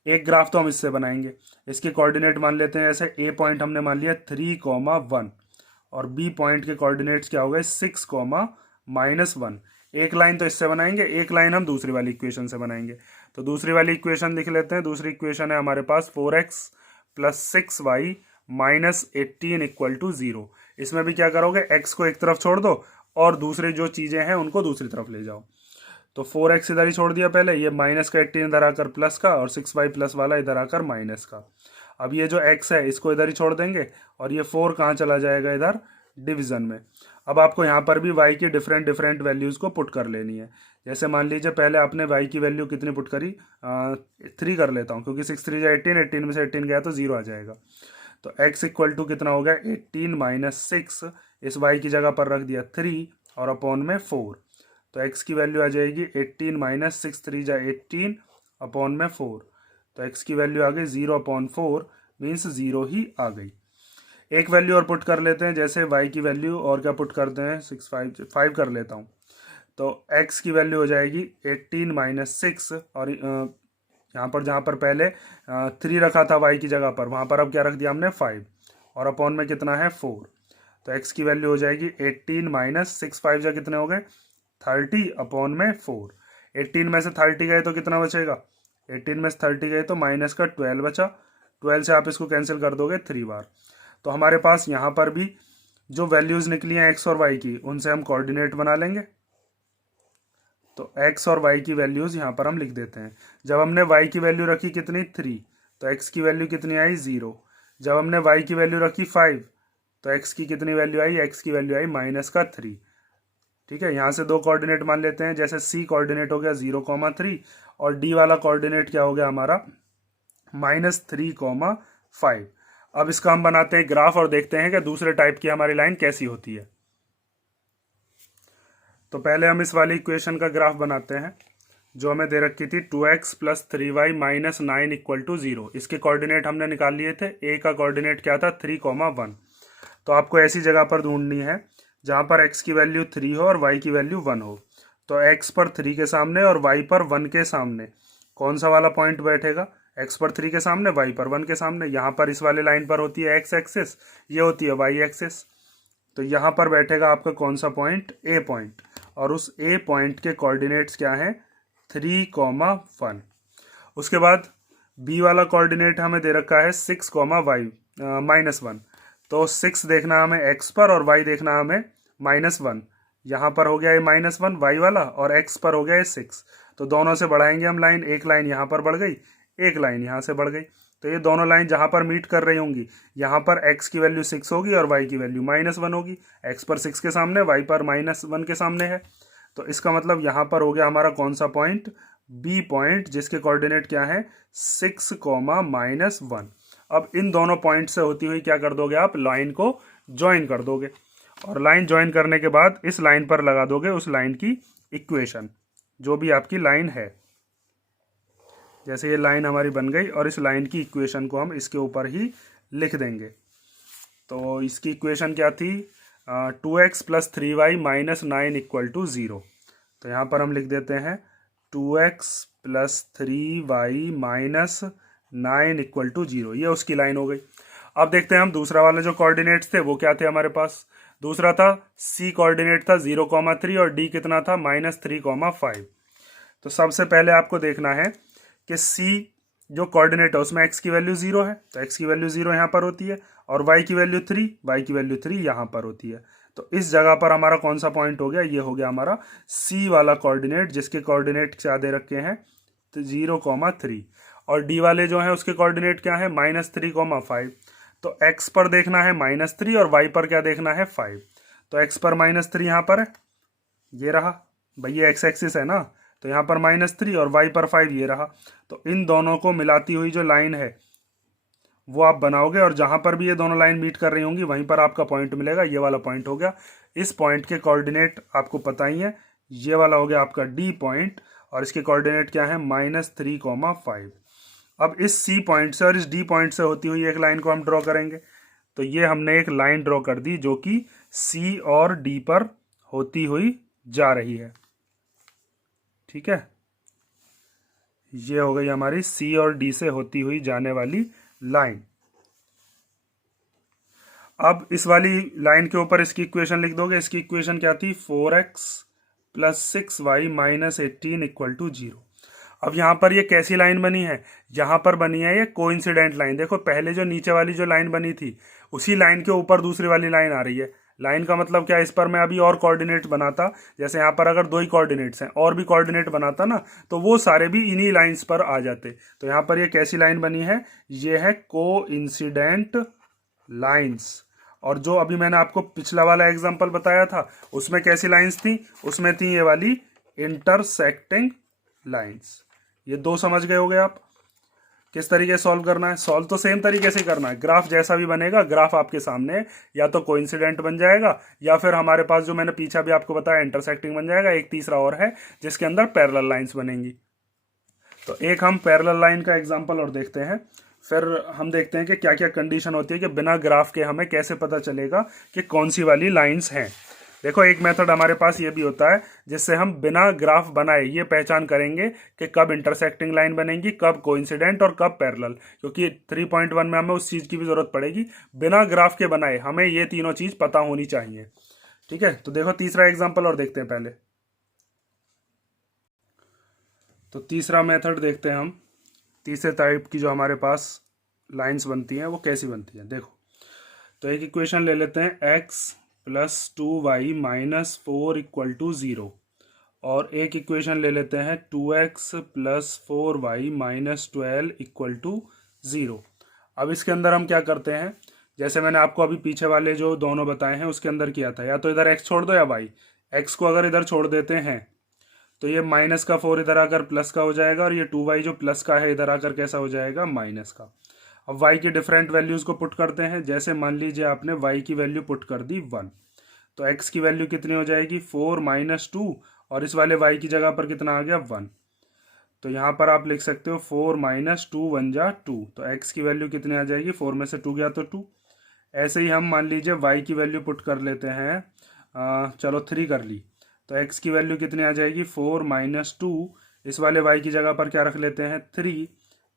एक ग्राफ तो हम इससे बनाएंगे। इसके कोऑर्डिनेट मान लेते हैं, जैसे a पॉइंट हमने मान लिया 3,1 और b पॉइंट के कोऑर्डिनेट्स क्या हो गए 6,-1। एक लाइन तो इससे बनाएंगे, एक लाइन हम दूसरी वाली इक्वेशन से बनाएंगे। तो दूसरी वाली इक्वेशन लिख लेते हैं। दूसरी इक्वेशन है हमारे पास 4x + 6y - 18 = 0। इसमें भी क्या करोगे, x को एक तरफ छोड़ दो और दूसरी जो चीज़ें हैं उनको दूसरी तरफ ले जाओ। तो 4x इधर ही छोड़ दिया पहले, ये माइनस का 18 इधर आकर प्लस का, और 6y प्लस वाला इधर आकर माइनस का। अब ये जो x है इसको इधर ही छोड़ देंगे और ये 4 कहाँ चला जाएगा, इधर डिवीज़न में। अब आपको यहाँ पर भी y की डिफरेंट वैल्यूज़ को पुट कर लेनी है। जैसे मान लीजिए पहले आपने y की वैल्यू कितनी पुट करी, 3 कर लेता हूँ, क्योंकि 6 3 18, 18 में से 18 गया तो 0 आ जाएगा। तो x = कितना हो गया 18 - 6, इस y की जगह पर रख दिया 3 और अपॉन में 4। तो x की वैल्यू आ जाएगी 18 - 6 3 × 18 अपॉन में 4। तो x की वैल्यू आ गई 0/4 मीन्स 0 ही आ गई। एक वैल्यू और पुट कर लेते हैं, जैसे y की वैल्यू और क्या पुट करते हैं, 5 कर लेता हूँ। तो x की वैल्यू हो जाएगी 18 - 6 और यहाँ पर जहाँ पर पहले 3 रखा था y की जगह पर, वहाँ पर अब क्या रख दिया हमने 5 और अपॉन में कितना है 4। तो x की वैल्यू हो जाएगी 18 - 6 5 जा कितने हो गए 30 अपॉन में 4। 18 में से 30 गए तो कितना बचेगा, 18 में से 30 गए तो माइनस का 12 बचा। 12 से आप इसको कैंसिल कर दोगे 3 बार। तो हमारे पास यहाँ पर भी जो वैल्यूज़ निकली हैं x और y की, उनसे हम कोऑर्डिनेट बना लेंगे। तो x और y की वैल्यूज़ यहाँ पर हम लिख देते हैं। जब हमने y की वैल्यू रखी कितनी 3 तो x की वैल्यू कितनी आई 0। जब हमने y की वैल्यू रखी 5 तो x की कितनी वैल्यू आई, x की वैल्यू आई -3। ठीक है, यहाँ से दो कोऑर्डिनेट मान लेते हैं। जैसे c कोऑर्डिनेट हो गया 0,3 और d वाला कोऑर्डिनेट क्या हो गया हमारा -3,5। अब इसका हम बनाते हैं ग्राफ और देखते हैं कि दूसरे टाइप की हमारी लाइन कैसी होती है। तो पहले हम इस वाली इक्वेशन का ग्राफ बनाते हैं जो हमें दे रखी थी 2x + 3y - 9 = 0। इसके कोऑर्डिनेट हमने निकाल लिए थे। a का कोऑर्डिनेट क्या था 3,1। तो आपको ऐसी जगह पर ढूंढनी है जहाँ पर x की वैल्यू 3 हो और y की वैल्यू 1 हो। तो x पर 3 के सामने और y पर 1 के सामने कौन सा वाला पॉइंट बैठेगा, x पर 3 के सामने, y पर 1 के सामने। यहाँ पर इस वाले लाइन पर होती है x एक्सिस, ये होती है y एक्सिस। तो यहाँ पर बैठेगा आपका कौन सा पॉइंट, a पॉइंट, और उस a पॉइंट के कोऑर्डिनेट्स क्या हैं 3,1। उसके बाद b वाला कोऑर्डिनेट हमें दे रखा है 6,-1। तो 6 देखना हमें x पर और y देखना हमें -1। यहाँ पर हो गया ये -1 y वाला और x पर हो गया ये 6। तो दोनों से बढ़ाएंगे हम लाइन, एक लाइन यहाँ पर बढ़ गई, एक लाइन यहाँ से बढ़ गई। तो ये दोनों लाइन जहाँ पर मीट कर रही होंगी, यहाँ पर x की वैल्यू 6 होगी और y की वैल्यू -1 होगी। x पर 6 के सामने, y पर -1 के सामने है। तो इसका मतलब यहाँ पर हो गया हमारा कौन सा पॉइंट, b पॉइंट, जिसके कोऑर्डिनेट क्या है 6,-1। अब इन दोनों पॉइंट से होती हुई क्या कर दोगे आप, लाइन को ज्वाइन कर दोगे और लाइन ज्वाइन करने के बाद इस लाइन पर लगा दोगे उस लाइन की इक्वेशन, जो भी आपकी लाइन है। जैसे ये लाइन हमारी बन गई और इस लाइन की इक्वेशन को हम इसके ऊपर ही लिख देंगे। तो इसकी इक्वेशन क्या थी, 2x + 3y - 9 = 0। तो यहाँ पर हम लिख देते हैं 2x + 3y - 9 = 0। ये उसकी लाइन हो गई। अब देखते हैं हम दूसरा वाले जो कोऑर्डिनेट्स थे वो क्या थे हमारे पास। दूसरा था c कोऑर्डिनेट था 0,3 और d कितना था -3,5। तो सबसे पहले आपको देखना है कि c जो कोऑर्डिनेट है उसमें x की वैल्यू 0 है, तो x की वैल्यू 0 यहाँ पर होती है, और y की वैल्यू 3, y की वैल्यू 3 यहाँ पर होती है। तो इस जगह पर हमारा कौन सा पॉइंट हो गया, ये हो गया हमारा c वाला कोऑर्डिनेट, जिसके कोऑर्डिनेट क्या दे रखे हैं 0,3, और d वाले जो हैं उसके कोऑर्डिनेट क्या है -3,5। तो x पर देखना है -3 और y पर क्या देखना है 5। तो x पर -3 यहाँ पर है, ये रहा भाई, ये x एक्सिस है ना, तो यहाँ पर -3 और y पर 5 ये रहा। तो इन दोनों को मिलाती हुई जो लाइन है वो आप बनाओगे, और जहाँ पर भी ये दोनों लाइन मीट कर रही होंगी वहीं पर आपका पॉइंट मिलेगा। ये वाला पॉइंट हो गया, इस पॉइंट के कोऑर्डिनेट आपको पता ही है, ये वाला हो गया आपका d पॉइंट और इसके कोऑर्डिनेट क्या है -3,5। अब इस C पॉइंट से और इस D पॉइंट से होती हुई एक लाइन को हम ड्रॉ करेंगे। तो ये हमने एक लाइन ड्रॉ कर दी जो कि C और D पर होती हुई जा रही है। ठीक है, ये हो गई हमारी C और D से होती हुई जाने वाली लाइन। अब इस वाली लाइन के ऊपर इसकी इक्वेशन लिख दोगे। इसकी इक्वेशन क्या थी 4x + 6y - 18 = 0। अब यहाँ पर ये कैसी लाइन बनी है, यहाँ पर बनी है ये कोइंसिडेंट लाइन। देखो पहले जो नीचे वाली जो लाइन बनी थी उसी लाइन के ऊपर दूसरी वाली लाइन आ रही है। लाइन का मतलब क्या है, इस पर मैं अभी और कोऑर्डिनेट बनाता, जैसे यहाँ पर अगर 2 ही कोऑर्डिनेट्स हैं और भी कोऑर्डिनेट बनाता ना तो वो सारे भी इन्हीं लाइंस पर आ जाते। तो यहाँ पर ये कैसी लाइन बनी है, ये है कोइंसिडेंट लाइंस। और जो अभी मैंने आपको पिछला वाला एग्जांपल बताया था उसमें कैसी लाइंस थी, उसमें थी ये वाली इंटरसेक्टिंग लाइंस। ये दो समझ गए होगे आप किस तरीके से सॉल्व करना है। सॉल्व तो सेम तरीके से करना है, ग्राफ जैसा भी बनेगा, ग्राफ आपके सामने या तो कोइंसिडेंट बन जाएगा या फिर हमारे पास जो मैंने पीछे भी आपको बताया इंटरसेक्टिंग बन जाएगा। एक तीसरा और है जिसके अंदर पैरेलल लाइंस बनेंगी। तो एक हम पैरेलल लाइन का एग्जांपल और देखते हैं, फिर हम देखते हैं कि क्या क्या कंडीशन होती है कि बिना ग्राफ के हमें कैसे पता चलेगा कि कौन सी वाली लाइंस हैं। देखो एक मेथड हमारे पास ये भी होता है जिससे हम बिना ग्राफ बनाए ये पहचान करेंगे कि कब इंटरसेक्टिंग लाइन बनेगी, कब कोइंसिडेंट और कब पैरेलल, क्योंकि 3.1 में हमें उस चीज़ की भी जरूरत पड़ेगी। बिना ग्राफ के बनाए हमें ये तीनों चीज़ पता होनी चाहिए। ठीक है, तो देखो तीसरा एग्जाम्पल और देखते हैं पहले। तो तीसरा मेथड देखते हैं हम, तीसरे टाइप की जो हमारे पास लाइंस बनती हैं वो कैसी बनती हैं। देखो तो एक इक्वेशन ले लेते हैं x + 2y - 4 = 0 और एक इक्वेशन ले लेते हैं 2x + 4y - 12 = 0। अब इसके अंदर हम क्या करते हैं, जैसे मैंने आपको अभी पीछे वाले जो दोनों बताए हैं उसके अंदर किया था, या तो इधर x छोड़ दो या y। x को अगर इधर छोड़ देते हैं तो ये -4 इधर आकर प्लस का हो जाएगा और ये 2y जो प्लस का है इधर आकर कैसा हो जाएगा माइनस का। अब y की डिफरेंट वैल्यूज को पुट करते हैं। जैसे मान लीजिए आपने y की वैल्यू पुट कर दी 1, तो x की वैल्यू कितनी हो जाएगी 4 - 2 और इस वाले y की जगह पर कितना आ गया 1। तो यहाँ पर आप लिख सकते हो 4 - 2 1 जा 2, तो x की वैल्यू कितनी आ जाएगी 4 में से 2 गया तो 2। ऐसे ही हम मान लीजिए y की वैल्यू पुट कर लेते हैं, चलो 3 कर ली, तो x की वैल्यू कितनी आ जाएगी 4 - 2, इस वाले y की जगह पर क्या रख लेते हैं 3,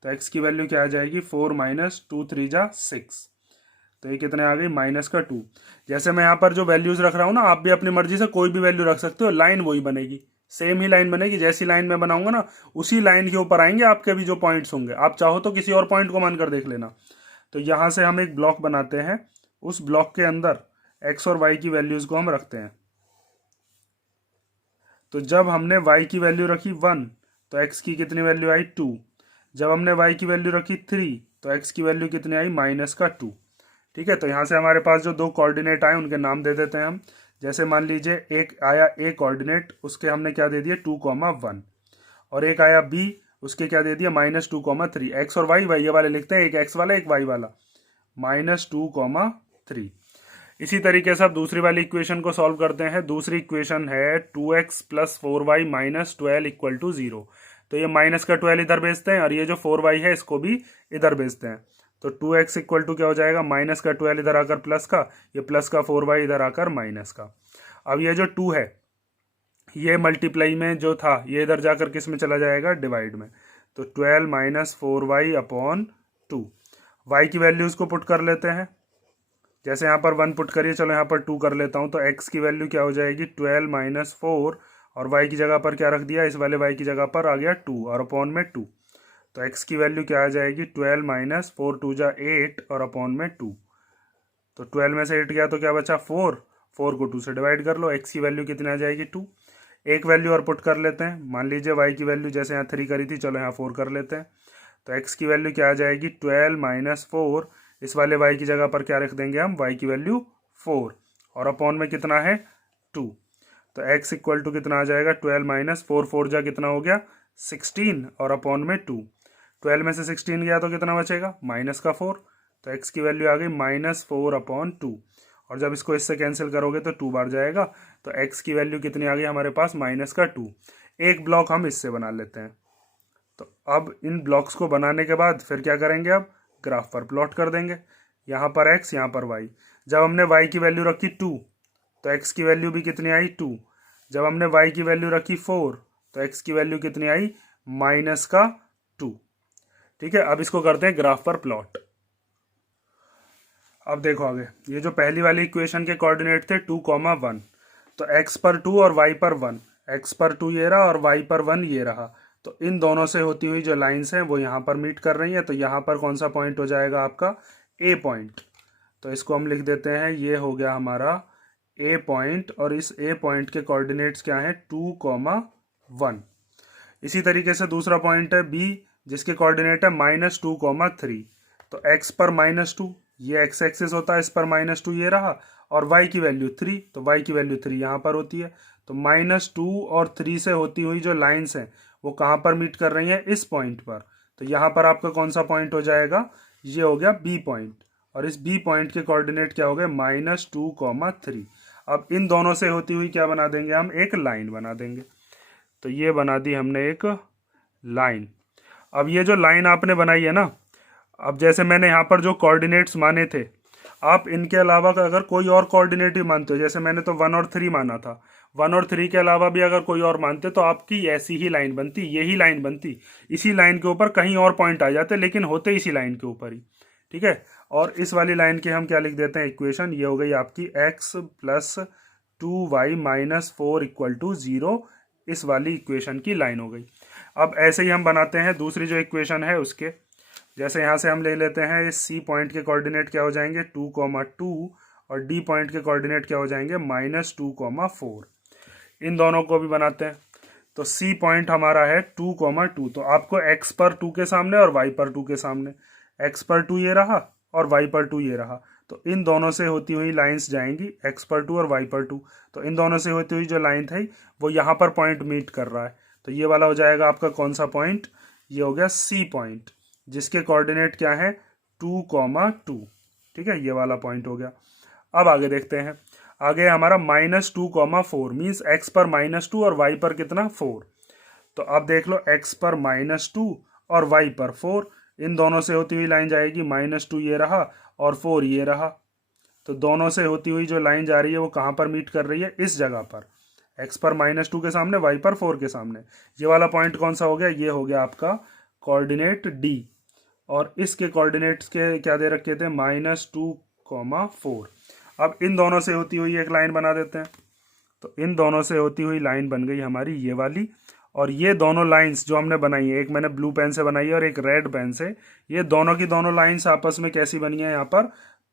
तो x की वैल्यू क्या आ जाएगी 4 - 2 3 जा 6, तो ये कितने आ गई -2। जैसे मैं यहाँ पर जो वैल्यूज रख रहा हूँ ना, आप भी अपनी मर्जी से कोई भी वैल्यू रख सकते हो, लाइन वही बनेगी, सेम ही लाइन बनेगी। जैसी लाइन मैं बनाऊंगा ना उसी लाइन के ऊपर आएंगे आपके भी जो पॉइंट्स होंगे। आप चाहो तो किसी और पॉइंट को मानकर देख लेना। तो यहाँ से हम एक ब्लॉक बनाते हैं, उस ब्लॉक के अंदर x और y की वैल्यूज को हम रखते हैं। तो जब हमने y की वैल्यू रखी 1 तो x की कितनी वैल्यू आई 2। जब हमने y की वैल्यू रखी 3 तो x की वैल्यू कितनी आई -2। ठीक है, तो यहाँ से हमारे पास जो दो कोऑर्डिनेट आए उनके नाम दे देते हैं हम। जैसे मान लीजिए एक आया a कोऑर्डिनेट, उसके हमने क्या दे दिया 2,1, और एक आया b, उसके क्या दे दिया -2,3। x और y ये वाले लिखते हैं, एक x वाला एक y वाला, -2,3। इसी तरीके से अब दूसरी वाली इक्वेशन को सॉल्व करते हैं। दूसरी इक्वेशन है 2x + 4y - 12 = 0। तो ये माइनस का 12 इधर भेजते हैं और ये जो 4y है इसको भी इधर भेजते हैं। तो 2x = क्या हो जाएगा माइनस का 12 इधर आकर प्लस का, ये प्लस का 4y इधर आकर माइनस का। अब ये जो 2 है ये मल्टीप्लाई में जो था ये इधर जाकर किस में चला जाएगा डिवाइड में। तो 12 - 4y/2। y की वैल्यूज को पुट कर लेते हैं। जैसे यहाँ पर 1 पुट करिए, चलो यहाँ पर 2 कर लेता हूँ। तो x की वैल्यू क्या हो जाएगी 12 - 4 और y की जगह पर क्या रख दिया, इस वाले y की जगह पर आ गया 2 और अपॉन में 2। तो x की वैल्यू क्या आ जाएगी 12 - 4 2 जा 8 और अपॉन में 2। तो 12 में से 8 गया तो क्या बचा 4, 4 को 2 से डिवाइड कर लो, x की वैल्यू कितनी आ जाएगी 2। एक वैल्यू और पुट कर लेते हैं, मान लीजिए y की वैल्यू जैसे यहाँ 3 करी थी, चलो यहाँ 4 कर लेते हैं। तो x की वैल्यू क्या आ जाएगी 12 - 4, इस वाले y की जगह पर क्या रख देंगे हम y की वैल्यू 4 और अपॉन में कितना है 2। तो x = कितना आ जाएगा 12 - 4 4 जा कितना हो गया 16 और अपॉन में 2। 12 में से 16 गया तो कितना बचेगा -4। तो x की वैल्यू आ गई -4/2 और जब इसको इससे कैंसिल करोगे तो 2 बार जाएगा, तो x की वैल्यू कितनी आ गई हमारे पास -2। एक ब्लॉक हम इससे बना लेते हैं। तो अब इन ब्लॉक्स को बनाने के बाद फिर क्या करेंगे, अब ग्राफ पर प्लॉट कर देंगे। यहाँ पर x, यहाँ पर y। जब हमने y की वैल्यू रखी 2 तो x की वैल्यू भी कितनी आई 2। जब हमने y की वैल्यू रखी 4 तो x की वैल्यू कितनी आई -2। ठीक है, अब इसको करते हैं ग्राफ पर प्लॉट। अब देखो आगे, ये जो पहली वाली इक्वेशन के कोऑर्डिनेट थे 2,1, तो x पर 2 और y पर 1, x पर 2 ये रहा और y पर 1 ये रहा। तो इन दोनों से होती हुई जो लाइंस हैं वो यहाँ पर मीट कर रही हैं, तो यहाँ पर कौन सा पॉइंट हो जाएगा आपका a पॉइंट। तो इसको हम लिख देते हैं, ये हो गया हमारा a पॉइंट, और इस a पॉइंट के कोऑर्डिनेट्स क्या हैं 2,1। इसी तरीके से दूसरा पॉइंट है b, जिसके कोऑर्डिनेट है -2,3। तो x पर -2 ये x एक्सिस होता है, इस पर -2 ये रहा, और y की वैल्यू 3, तो y की वैल्यू 3 यहाँ पर होती है। तो -2 और 3 से होती हुई जो लाइंस हैं वो कहाँ पर मीट कर रही हैं, इस पॉइंट पर। तो यहाँ पर आपका कौन सा पॉइंट हो जाएगा, ये हो गया b पॉइंट, और इस b पॉइंट के कोऑर्डिनेट क्या हो गए -2,3। अब इन दोनों से होती हुई क्या बना देंगे, हम एक लाइन बना देंगे। तो ये बना दी हमने एक लाइन। अब ये जो लाइन आपने बनाई है ना, अब जैसे मैंने यहाँ पर जो कोऑर्डिनेट्स माने थे, आप इनके अलावा अगर कोई और कोऑर्डिनेट भी मानते हो, जैसे मैंने तो 1 और 3 माना था, 1 और 3 के अलावा भी अगर कोई और मानते तो आपकी ऐसी ही लाइन बनती, यही लाइन बनती। इसी लाइन के ऊपर कहीं और पॉइंट आ जाते, लेकिन होते इसी लाइन के ऊपर ही। ठीक है, और इस वाली लाइन के हम क्या लिख देते हैं इक्वेशन, ये हो गई आपकी x + 2y - 4 = 0। इस वाली इक्वेशन की लाइन हो गई। अब ऐसे ही हम बनाते हैं दूसरी जो इक्वेशन है उसके, जैसे यहाँ से हम ले लेते हैं इस C पॉइंट के कोऑर्डिनेट क्या हो जाएंगे 2,2, और D पॉइंट के कोऑर्डिनेट क्या हो जाएंगे -2,4। इन दोनों को भी बनाते हैं। तो C पॉइंट हमारा है 2,2, तो आपको x पर 2 के सामने और y पर 2 के सामने, x पर 2 ये रहा और y पर 2 ये रहा, तो इन दोनों से होती हुई लाइंस जाएंगी x पर 2 और y पर 2। तो इन दोनों से होती हुई जो लाइन थी वो यहाँ पर पॉइंट मीट कर रहा है, तो ये वाला हो जाएगा आपका कौन सा पॉइंट, ये हो गया C पॉइंट, जिसके कोऑर्डिनेट क्या है 2,2। ठीक है, ये वाला पॉइंट हो गया। अब आगे देखते हैं, आगे हमारा -2,4 मीन्स x पर -2 और y पर कितना 4। तो अब देख लो x पर -2 और y पर 4, इन दोनों से होती हुई लाइन जाएगी -2 ये रहा और 4 ये रहा। तो दोनों से होती हुई जो लाइन जा रही है वो कहाँ पर मीट कर रही है, इस जगह पर, x पर -2 के सामने, y पर 4 के सामने। ये वाला पॉइंट कौन सा हो गया, ये हो गया आपका कोऑर्डिनेट D, और इसके कोऑर्डिनेट्स के क्या दे रखे थे -2,4। अब इन दोनों से होती हुई एक लाइन बना देते हैं। तो इन दोनों से होती हुई लाइन बन गई हमारी ये वाली, और ये दोनों लाइंस जो हमने बनाई है, एक मैंने ब्लू पेन से बनाई है और एक रेड पेन से, ये दोनों की दोनों लाइंस आपस में कैसी बनी है, यहाँ पर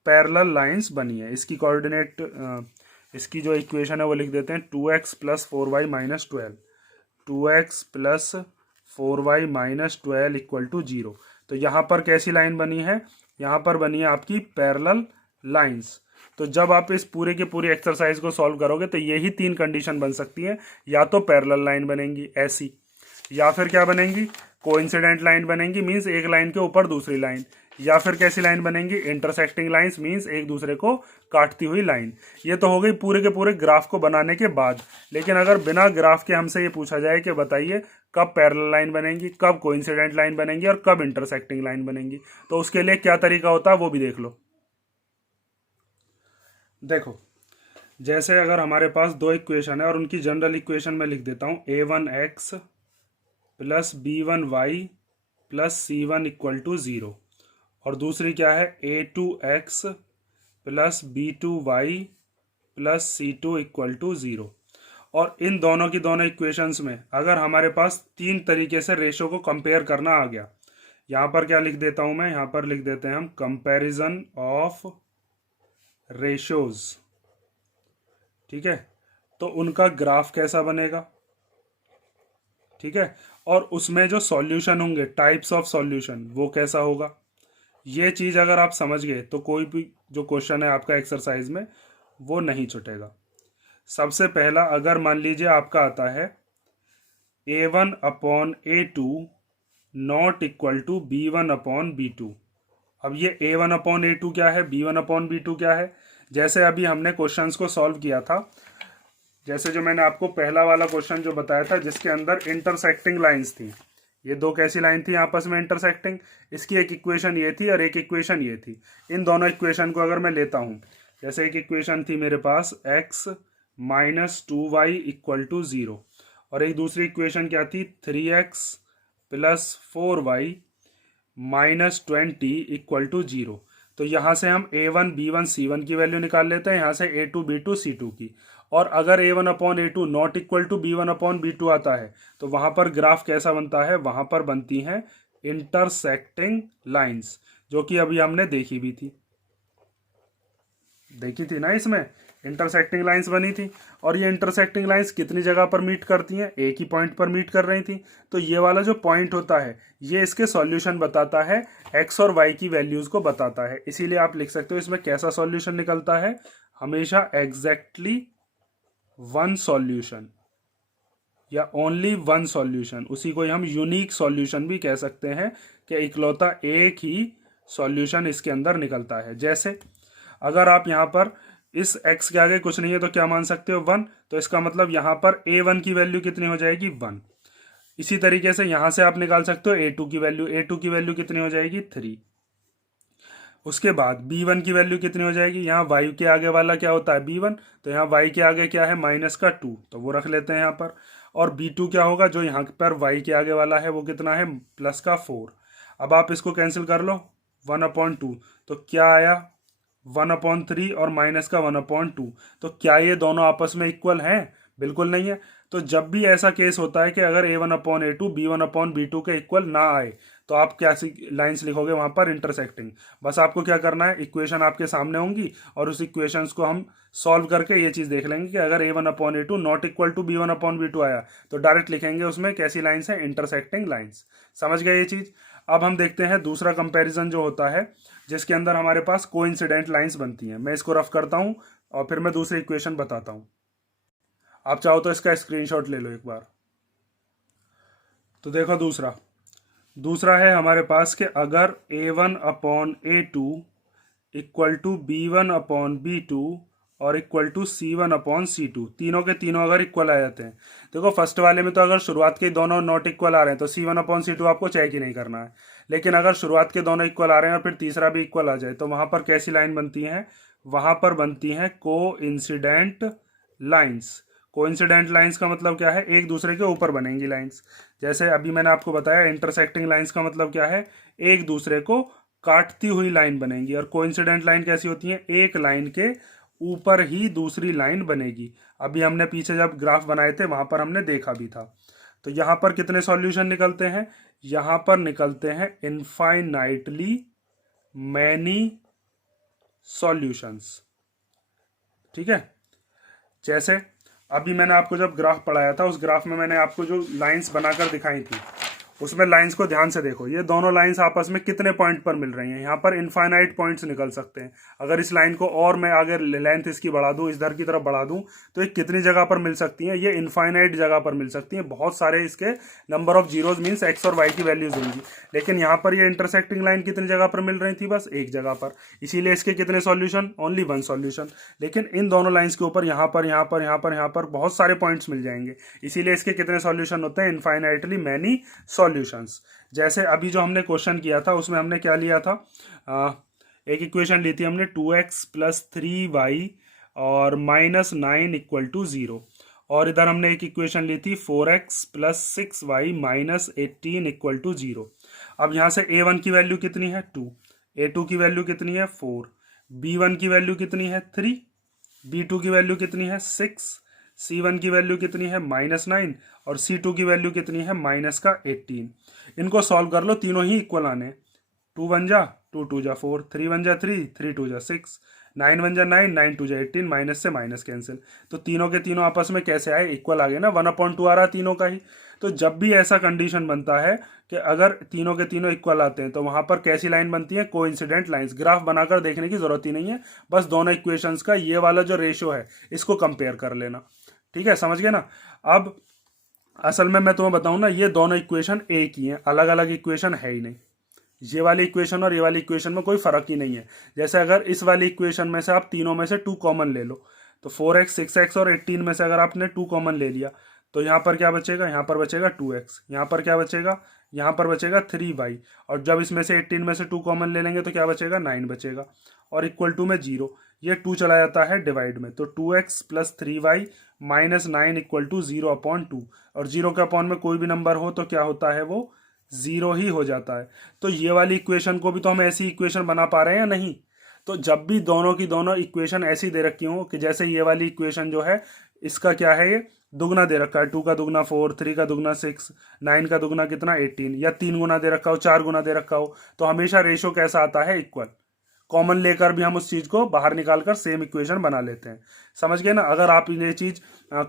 पैरेलल लाइंस बनी है। इसकी कोऑर्डिनेट इसकी जो इक्वेशन है वो लिख देते हैं 2x + 4y - 12, 2x + 4y - 12 = 0। तो यहाँ पर कैसी लाइन बनी है, यहाँ पर बनी है आपकी पैरेलल लाइंस। तो जब आप इस पूरे के पूरे एक्सरसाइज को सॉल्व करोगे तो यही 3 कंडीशन बन सकती है, या तो पैरेलल लाइन बनेंगी ऐसी, या फिर क्या बनेंगी कोइंसिडेंट लाइन बनेंगी, मींस एक लाइन के ऊपर दूसरी लाइन, या फिर कैसी लाइन बनेंगी इंटरसेक्टिंग लाइंस, मींस एक दूसरे को काटती हुई लाइन। ये तो हो गई पूरे के पूरे ग्राफ को बनाने के बाद। लेकिन अगर बिना ग्राफ के हमसे ये पूछा जाए कि बताइए कब पैरेलल लाइन बनेंगी, कब कोइंसिडेंट लाइन बनेंगी और कब इंटरसेक्टिंग लाइन बनेंगी, तो उसके लिए क्या तरीका होता है वो भी देख लो। देखो, जैसे अगर हमारे पास दो इक्वेशन है और उनकी जनरल इक्वेशन में लिख देता हूँ a1x + b1y + c1 = 0, और दूसरी क्या है a2x + b2y + c2 = 0। और इन दोनों की दोनों इक्वेशंस में अगर हमारे पास 3 तरीके से रेशो को कंपेयर करना आ गया, यहाँ पर क्या लिख देता हूँ मैं, यहाँ पर लिख देते हैं हम कंपैरिजन ऑफ रेशोज। ठीक है, तो उनका ग्राफ कैसा बनेगा, ठीक है, और उसमें जो सॉल्यूशन होंगे, टाइप्स ऑफ सॉल्यूशन, वो कैसा होगा। ये चीज़ अगर आप समझ गए तो कोई भी जो क्वेश्चन है आपका एक्सरसाइज में वो नहीं छूटेगा। सबसे पहला, अगर मान लीजिए आपका आता है a1/a2 ≠ b1/b2। अब ये a1/a2 क्या है, b1/b2 क्या है, जैसे अभी हमने क्वेश्चंस को सॉल्व किया था, जैसे जो मैंने आपको पहला वाला क्वेश्चन जो बताया था जिसके अंदर इंटरसेक्टिंग लाइंस थी, ये दो कैसी लाइन थी आपस में इंटरसेक्टिंग, इसकी एक इक्वेशन ये थी और एक इक्वेशन ये थी। इन दोनों इक्वेशन को अगर मैं लेता हूँ, जैसे एक इक्वेशन थी मेरे पास x minus 2y equal to 0, और एक दूसरी इक्वेशन क्या थी 3x plus 4y minus 20 equal to 0। तो यहाँ से हम a1 b1 c1 की वैल्यू निकाल लेते हैं, यहाँ से a2 b2 c2 की। और अगर a1 upon a2 not equal to b1 upon b2 आता है तो वहाँ पर ग्राफ कैसा बनता है, वहाँ पर बनती हैं इंटरसेक्टिंग लाइंस, जो कि अभी हमने देखी थी ना, इसमें इंटरसेक्टिंग लाइंस बनी थी। और ये इंटरसेक्टिंग लाइंस कितनी जगह पर मीट करती हैं, एक ही पॉइंट पर मीट कर रही थी। तो ये वाला जो पॉइंट होता है ये इसके सॉल्यूशन बताता है, एक्स और वाई की वैल्यूज को बताता है। इसीलिए आप लिख सकते हो इसमें कैसा सॉल्यूशन निकलता है, हमेशा एग्जैक्टली वन सॉल्यूशन या ओनली वन सॉल्यूशन। उसी को हम यूनिक सॉल्यूशन भी कह सकते हैं कि इकलौता एक ही सॉल्यूशन इसके अंदर निकलता है। जैसे अगर आप यहाँ पर इस x के आगे कुछ नहीं है तो क्या मान सकते हो 1, तो इसका मतलब यहाँ पर a1 की वैल्यू कितनी हो जाएगी 1। इसी तरीके से यहाँ से आप निकाल सकते हो a2 की वैल्यू, a2 की वैल्यू कितनी हो जाएगी 3। उसके बाद b1 की वैल्यू कितनी हो जाएगी, यहाँ y के आगे वाला क्या होता है b1, तो यहाँ y के आगे क्या है माइनस का 2, तो वो रख लेते हैं यहाँ पर। और b2 क्या होगा, जो यहाँ पर y के आगे वाला है वो कितना है प्लस का 4। अब आप इसको कैंसिल कर लो, 1/2, तो क्या आया 1/3 और माइनस का 1/2। तो क्या ये दोनों आपस में इक्वल हैं, बिल्कुल नहीं है। तो जब भी ऐसा केस होता है कि अगर a1/a2 b1/b2 के इक्वल ना आए तो आप क्या लाइंस लिखोगे वहां पर इंटरसेक्टिंग। बस आपको क्या करना है, इक्वेशन आपके सामने होंगी और उस इक्वेशंस को हम सॉल्व करके ये चीज देख लेंगे कि अगर a1/a2 not equal to b1/b2 आया तो डायरेक्ट लिखेंगे उसमें कैसी लाइंस है, इंटरसेक्टिंग लाइंस। समझ गए ये चीज। अब हम देखते हैं दूसरा कंपैरिजन जो होता है जिसके अंदर हमारे पास कोइंसिडेंट लाइंस बनती हैं। मैं इसको रफ करता हूं और फिर मैं दूसरी इक्वेशन बताता हूं। आप चाहो तो इसका स्क्रीनशॉट ले लो एक बार। तो देखो दूसरा है हमारे पास कि अगर a1/a2 इक्वल टू b1/b2 और इक्वल टू c1/c2, तीनों के तीनों अगर इक्वल आ जाते हैं। देखो फर्स्ट वाले में तो अगर शुरुआत के दोनों नॉट इक्वल आ रहे हैं तो c1/c2 आपको चेक ही नहीं करना है। लेकिन अगर शुरुआत के दोनों इक्वल आ रहे हैं और फिर तीसरा भी इक्वल आ जाए तो वहां पर कैसी लाइन बनती है, वहां पर बनती है कोइंसिडेंट लाइंस। कोइंसिडेंट लाइंस का मतलब क्या है, एक दूसरे के ऊपर बनेंगी लाइंस। जैसे अभी मैंने आपको बताया इंटरसेक्टिंग लाइंस का मतलब क्या है, एक दूसरे को काटती हुई लाइन बनेंगी। और कोइंसिडेंट लाइन कैसी होती है, एक लाइन के ऊपर ही दूसरी लाइन बनेगी। अभी हमने पीछे जब ग्राफ बनाए थे वहां पर हमने देखा भी था। तो यहां पर कितने सॉल्यूशन निकलते हैं, यहां पर निकलते हैं इनफाइनाइटली मैनी सॉल्यूशंस। ठीक है। जैसे अभी मैंने आपको जब ग्राफ पढ़ाया था उस ग्राफ में मैंने आपको जो लाइंस बनाकर दिखाई थी उसमें लाइंस को ध्यान से देखो, ये दोनों लाइंस आपस में कितने पॉइंट पर मिल रही हैं। यहाँ पर इनफाइनाइट पॉइंट्स निकल सकते हैं। अगर इस लाइन को और मैं आगे लेंथ इसकी बढ़ा दूं, इधर की तरफ बढ़ा दूं, तो ये कितनी जगह पर मिल सकती हैं, ये इनफाइनाइट जगह पर मिल सकती हैं। बहुत सारे इसके number of zeros means x और वाई की वैल्यूज होंगी। लेकिन यहाँ पर ये इंटरसेक्टिंग लाइन कितनी जगह पर मिल रही थी, बस एक जगह पर। इसीलिए इसके कितने सॉल्यूशन, ओनली वन सॉल्यूशन। लेकिन इन दोनों लाइंस के ऊपर यहाँ पर बहुत सारे पॉइंट्स मिल जाएंगे। इसीलिए इसके कितने सॉल्यूशन होते हैं, इनफाइनाइटली मैनी सॉल्यूशंस। जैसे अभी जो हमने क्वेश्चन किया था उसमें हमने क्या लिया था, एक इक्वेशन ली थी हमने 2x प्लस 3y और माइनस 9 इक्वल टू 0। और इधर हमने एक इक्वेशन ली थी 4x plus 6y minus 18 equal to 0। अब यहाँ से a1 की वैल्यू कितनी है 2, a2 की वैल्यू कितनी है 4, b1 की वैल्यू कितनी है 3, b2 की वैल्यू कितनी है 6, c1 की वैल्यू कितनी है -9 और c2 की वैल्यू कितनी है -18। इनको सॉल्व कर लो, तीनों ही इक्वल आने। 2 1 जा 2 2 जा 4, 3 1 जा 3, 3 2 जा 6, 9 1 जा 9, 9 2 जा 18, माइनस से माइनस कैंसिल। तो तीनों के तीनों आपस में कैसे आए, इक्वल आ गए ना, 1/2 आ रहा तीनों का ही। तो जब भी ऐसा कंडीशन बनता है कि अगर तीनों के तीनों इक्वल आते हैं तो वहां पर कैसी लाइन बनती है, कोइंसिडेंट लाइंस। ग्राफ बनाकर देखने की जरूरत ही नहीं है, बस दोनों इक्वेशंस का ये वाला जो रेशियो है इसको कंपेयर कर लेना। ठीक है, समझ गए ना। अब असल में मैं तुम्हें बताऊं ना, ये दोनों इक्वेशन एक ही हैं, अलग अलग इक्वेशन है ही नहीं। ये वाली इक्वेशन और ये वाली इक्वेशन में कोई फर्क ही नहीं है। जैसे अगर इस वाली इक्वेशन में से आप तीनों में से 2 कॉमन ले लो, तो 4x 6x और 18 में से अगर आपने 2 कॉमन ले लिया तो यहाँ पर क्या बचेगा, यहाँ पर बचेगा 2x, यहाँ पर क्या बचेगा, यहाँ पर बचेगा 3y, और जब इसमें से 18 में से 2 कॉमन ले लेंगे तो क्या बचेगा, 9 बचेगा, और इक्वल टू में 0, ये 2 चला जाता है डिवाइड में, तो 2x plus 3y minus 9 equal to 0/2, और 0 के अपॉन में कोई भी नंबर हो तो क्या होता है, वो 0 ही हो जाता है। तो ये वाली इक्वेशन को भी तो हम ऐसी इक्वेशन बना पा रहे हैं या नहीं। तो जब भी दोनों की दोनों इक्वेशन ऐसी दे रखी हो कि जैसे ये वाली इक्वेशन जो है इसका क्या है, ये दुगना दे रखा है, 2 का दुगना 4, 3 का दुगना 6, 9 का दुगना कितना 18, या 3 गुना दे रखा हो, 4 गुना दे रखा हो, तो हमेशा रेशो कैसा आता है, इक्वल। कॉमन लेकर भी हम उस चीज को बाहर निकालकर सेम इक्वेशन बना लेते हैं। समझ गए ना। अगर आप ये चीज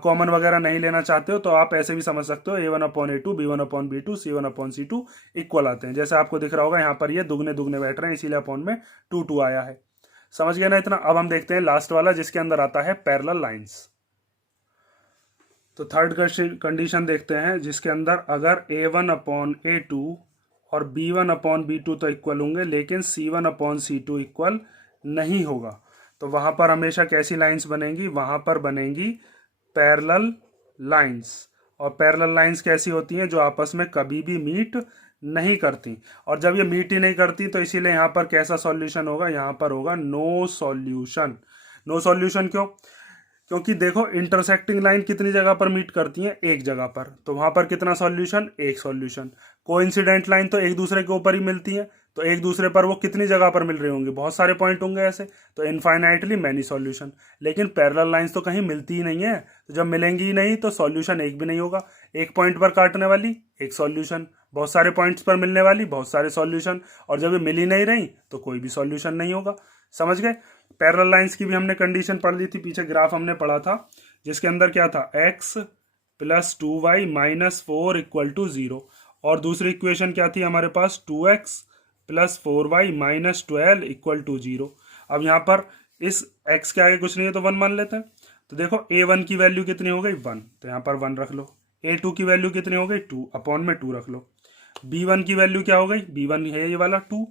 कॉमन वगैरह नहीं लेना चाहते हो तो आप ऐसे भी समझ सकते हो, a1/a2 b1/b2 c1/c2 इक्वल आते हैं। जैसे आपको दिख रहा होगा यहाँ पर ये दुगने दुगने बैठ रहे हैं, इसीलिए अपॉन में 2 आया है। समझ गए ना इतना। अब हम देखते हैं लास्ट वाला जिसके अंदर आता है पैरेलल लाइंस। तो थर्ड कंडीशन देखते हैं जिसके अंदर अगर a1/a2 और b1/b2 तो इक्वल होंगे लेकिन c1/c2 इक्वल नहीं होगा, तो वहां पर हमेशा कैसी लाइंस बनेंगी, वहां पर बनेंगी पैरेलल लाइंस। और पैरेलल लाइंस कैसी होती हैं, जो आपस में कभी भी मीट नहीं करती। और जब ये मीट ही नहीं करती तो इसीलिए यहाँ पर कैसा सॉल्यूशन होगा, यहाँ पर होगा नो सॉल्यूशन। नो सॉल्यूशन क्यों, क्योंकि देखो इंटरसेक्टिंग लाइन कितनी जगह पर मीट करती है, एक जगह पर, तो वहां पर कितना सॉल्यूशन, एक सॉल्यूशन। कोइंसिडेंट लाइन तो एक दूसरे के ऊपर ही मिलती है, तो एक दूसरे पर वो कितनी जगह पर मिल रही होंगी, बहुत सारे पॉइंट होंगे ऐसे, तो इनफाइनाइटली मैनी सॉल्यूशन। लेकिन पैरेलल लाइंस तो कहीं मिलती ही नहीं है, तो जब मिलेंगी ही नहीं तो सॉल्यूशन एक भी नहीं होगा। एक पॉइंट पर काटने वाली एक सॉल्यूशन, बहुत सारे पॉइंट्स पर मिलने वाली बहुत सारे सॉल्यूशन, और जब ये मिल ही नहीं रही तो कोई भी सॉल्यूशन नहीं होगा। समझ गए। पैरेलल लाइंस की भी हमने कंडीशन पढ़ ली थी, पीछे ग्राफ हमने पढ़ा था जिसके अंदर क्या था, x plus 2y minus 4 equal to 0, और दूसरी इक्वेशन क्या थी हमारे पास, 2x plus 4y minus 12 equal to 0। अब यहाँ पर इस x के आगे कुछ नहीं है तो 1 मान लेते हैं। तो देखो a1 की वैल्यू कितनी हो गई, 1, तो यहाँ पर 1 रख लो। a2 की वैल्यू कितनी हो गई, 2, अपॉन में 2 रख लो। b1 की वैल्यू क्या हो गई, b1 है ये वाला 2,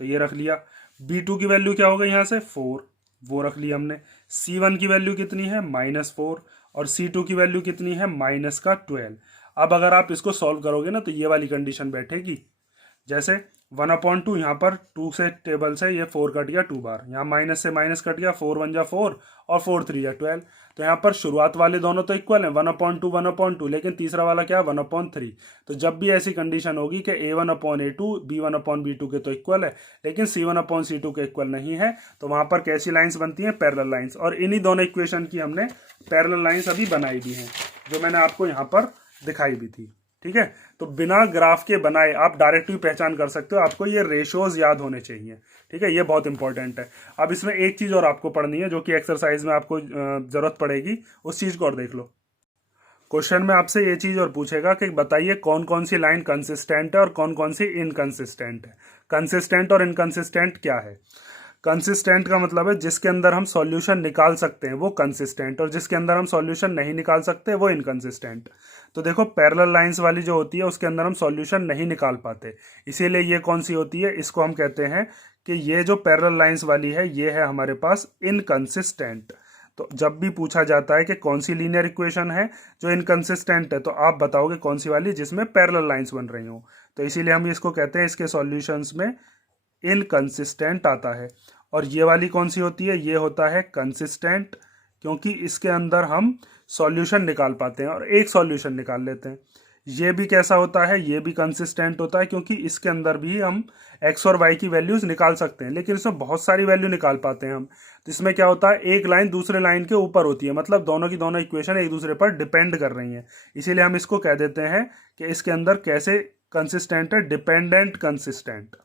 तो ये रख लिया। b2 की वैल्यू क्या हो गई यहाँ से 4, वो रख लिया हमने। c1 की वैल्यू कितनी है -4, और c2 की वैल्यू कितनी है -12। अब अगर आप इसको सॉल्व करोगे ना तो ये वाली कंडीशन बैठेगी, जैसे 1/2, यहाँ पर 2 से टेबल से ये 4 कट गया 2 बार, यहाँ माइनस से माइनस कट गया, 4 1 जा 4 और 4 3 जा 12। तो यहाँ पर शुरुआत वाले दोनों तो इक्वल हैं, 1/2 1/2, लेकिन तीसरा वाला क्या है 1/3। तो जब भी ऐसी कंडीशन होगी कि a1/a2 b1/b2 के तो इक्वल है लेकिन c1/c2 के इक्वल नहीं है, तो वहां पर कैसी लाइंस बनती हैं, पैरेलल लाइंस। और इन्हीं दोनों इक्वेशन की हमने पैरेलल लाइंस अभी बनाई भी हैं, जो मैंने आपको यहाँ पर दिखाई भी थी। ठीक है। तो बिना ग्राफ के बनाए आप डायरेक्ट भी पहचान कर सकते हो, आपको ये रेशोज याद होने चाहिए। ठीक है, ये बहुत इंपॉर्टेंट है। अब इसमें एक चीज और आपको पढ़नी है जो कि एक्सरसाइज में आपको जरूरत पड़ेगी, उस चीज को और देख लो। क्वेश्चन में आपसे ये चीज और पूछेगा कि बताइए कौन कौन सी लाइन कंसिस्टेंट है और कौन कौन सी इनकंसिस्टेंट है। कंसिस्टेंट और इनकंसिस्टेंट क्या है, कंसिस्टेंट का मतलब है जिसके अंदर हम सॉल्यूशन निकाल सकते हैं वो कंसिस्टेंट, और जिसके अंदर हम सॉल्यूशन नहीं निकाल सकते वो इनकंसिस्टेंट। तो देखो पैरेलल लाइंस वाली जो होती है उसके अंदर हम सॉल्यूशन नहीं निकाल पाते, इसीलिए ये कौन सी होती है, इसको हम कहते हैं कि ये जो पैरेलल लाइंस वाली है ये है हमारे पास इनकंसिस्टेंट। तो जब भी पूछा जाता है कि कौन सी लीनियर इक्वेशन है जो इनकंसिस्टेंट है, तो आप बताओगे कौन सी वाली जिसमें पैरेलल लाइंस बन रही हो। तो इसीलिए हम इसको कहते हैं, इसके सॉल्यूशंस में इनकंसिस्टेंट आता है। और ये वाली कौन सी होती है, ये होता है कंसिस्टेंट, क्योंकि इसके अंदर हम सॉल्यूशन निकाल पाते हैं और एक सॉल्यूशन निकाल लेते हैं। ये भी कैसा होता है, ये भी कंसिस्टेंट होता है, क्योंकि इसके अंदर भी हम x और y की वैल्यूज निकाल सकते हैं, लेकिन इसमें बहुत सारी वैल्यू निकाल पाते हैं हम। तो इसमें क्या होता है, एक लाइन दूसरे लाइन के ऊपर होती है, मतलब दोनों की दोनों इक्वेशन एक दूसरे पर डिपेंड कर रही हैं, इसीलिए हम इसको कह देते हैं कि इसके अंदर कैसे कंसिस्टेंट है, डिपेंडेंट कंसिस्टेंट।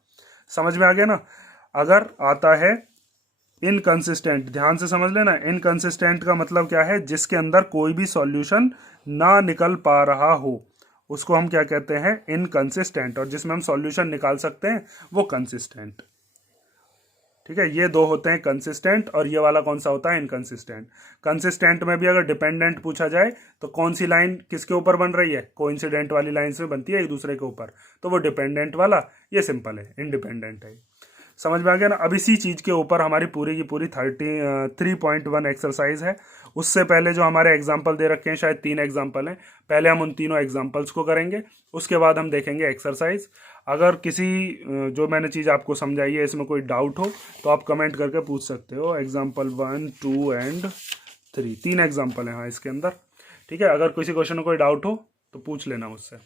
समझ में आ गया ना। अगर आता है इनकंसिस्टेंट, ध्यान से समझ लेना, इनकंसिस्टेंट का मतलब क्या है, जिसके अंदर कोई भी सॉल्यूशन ना निकल पा रहा हो उसको हम क्या कहते हैं, इनकंसिस्टेंट, और जिसमें हम सॉल्यूशन निकाल सकते हैं वो कंसिस्टेंट। ठीक है, ये दो होते हैं कंसिस्टेंट और ये वाला कौन सा होता है, इनकंसिस्टेंट। कंसिस्टेंट में भी अगर डिपेंडेंट पूछा जाए तो कौन सी लाइन किसके ऊपर बन रही है, कोइंसिडेंट वाली लाइन से बनती है एक दूसरे के ऊपर, तो वो डिपेंडेंट वाला, ये सिंपल है, इंडिपेंडेंट है। समझ में आ गया ना। अब इसी चीज़ के ऊपर हमारी पूरी की पूरी 3.1 एक्सरसाइज है। उससे पहले जो हमारे एग्जाम्पल दे रखे हैं, शायद 3 एग्जाम्पल हैं, पहले हम उन तीनों एग्जाम्पल्स को करेंगे, उसके बाद हम देखेंगे एक्सरसाइज। अगर किसी जो मैंने चीज़ आपको समझाई है इसमें कोई डाउट हो तो आप कमेंट करके पूछ सकते हो। एग्जाम्पल 1, 2 एंड 3, 3 एग्जाम्पल हैं हाँ इसके अंदर। ठीक है, अगर किसी क्वेश्चन में कोई डाउट हो तो पूछ लेना मुझसे।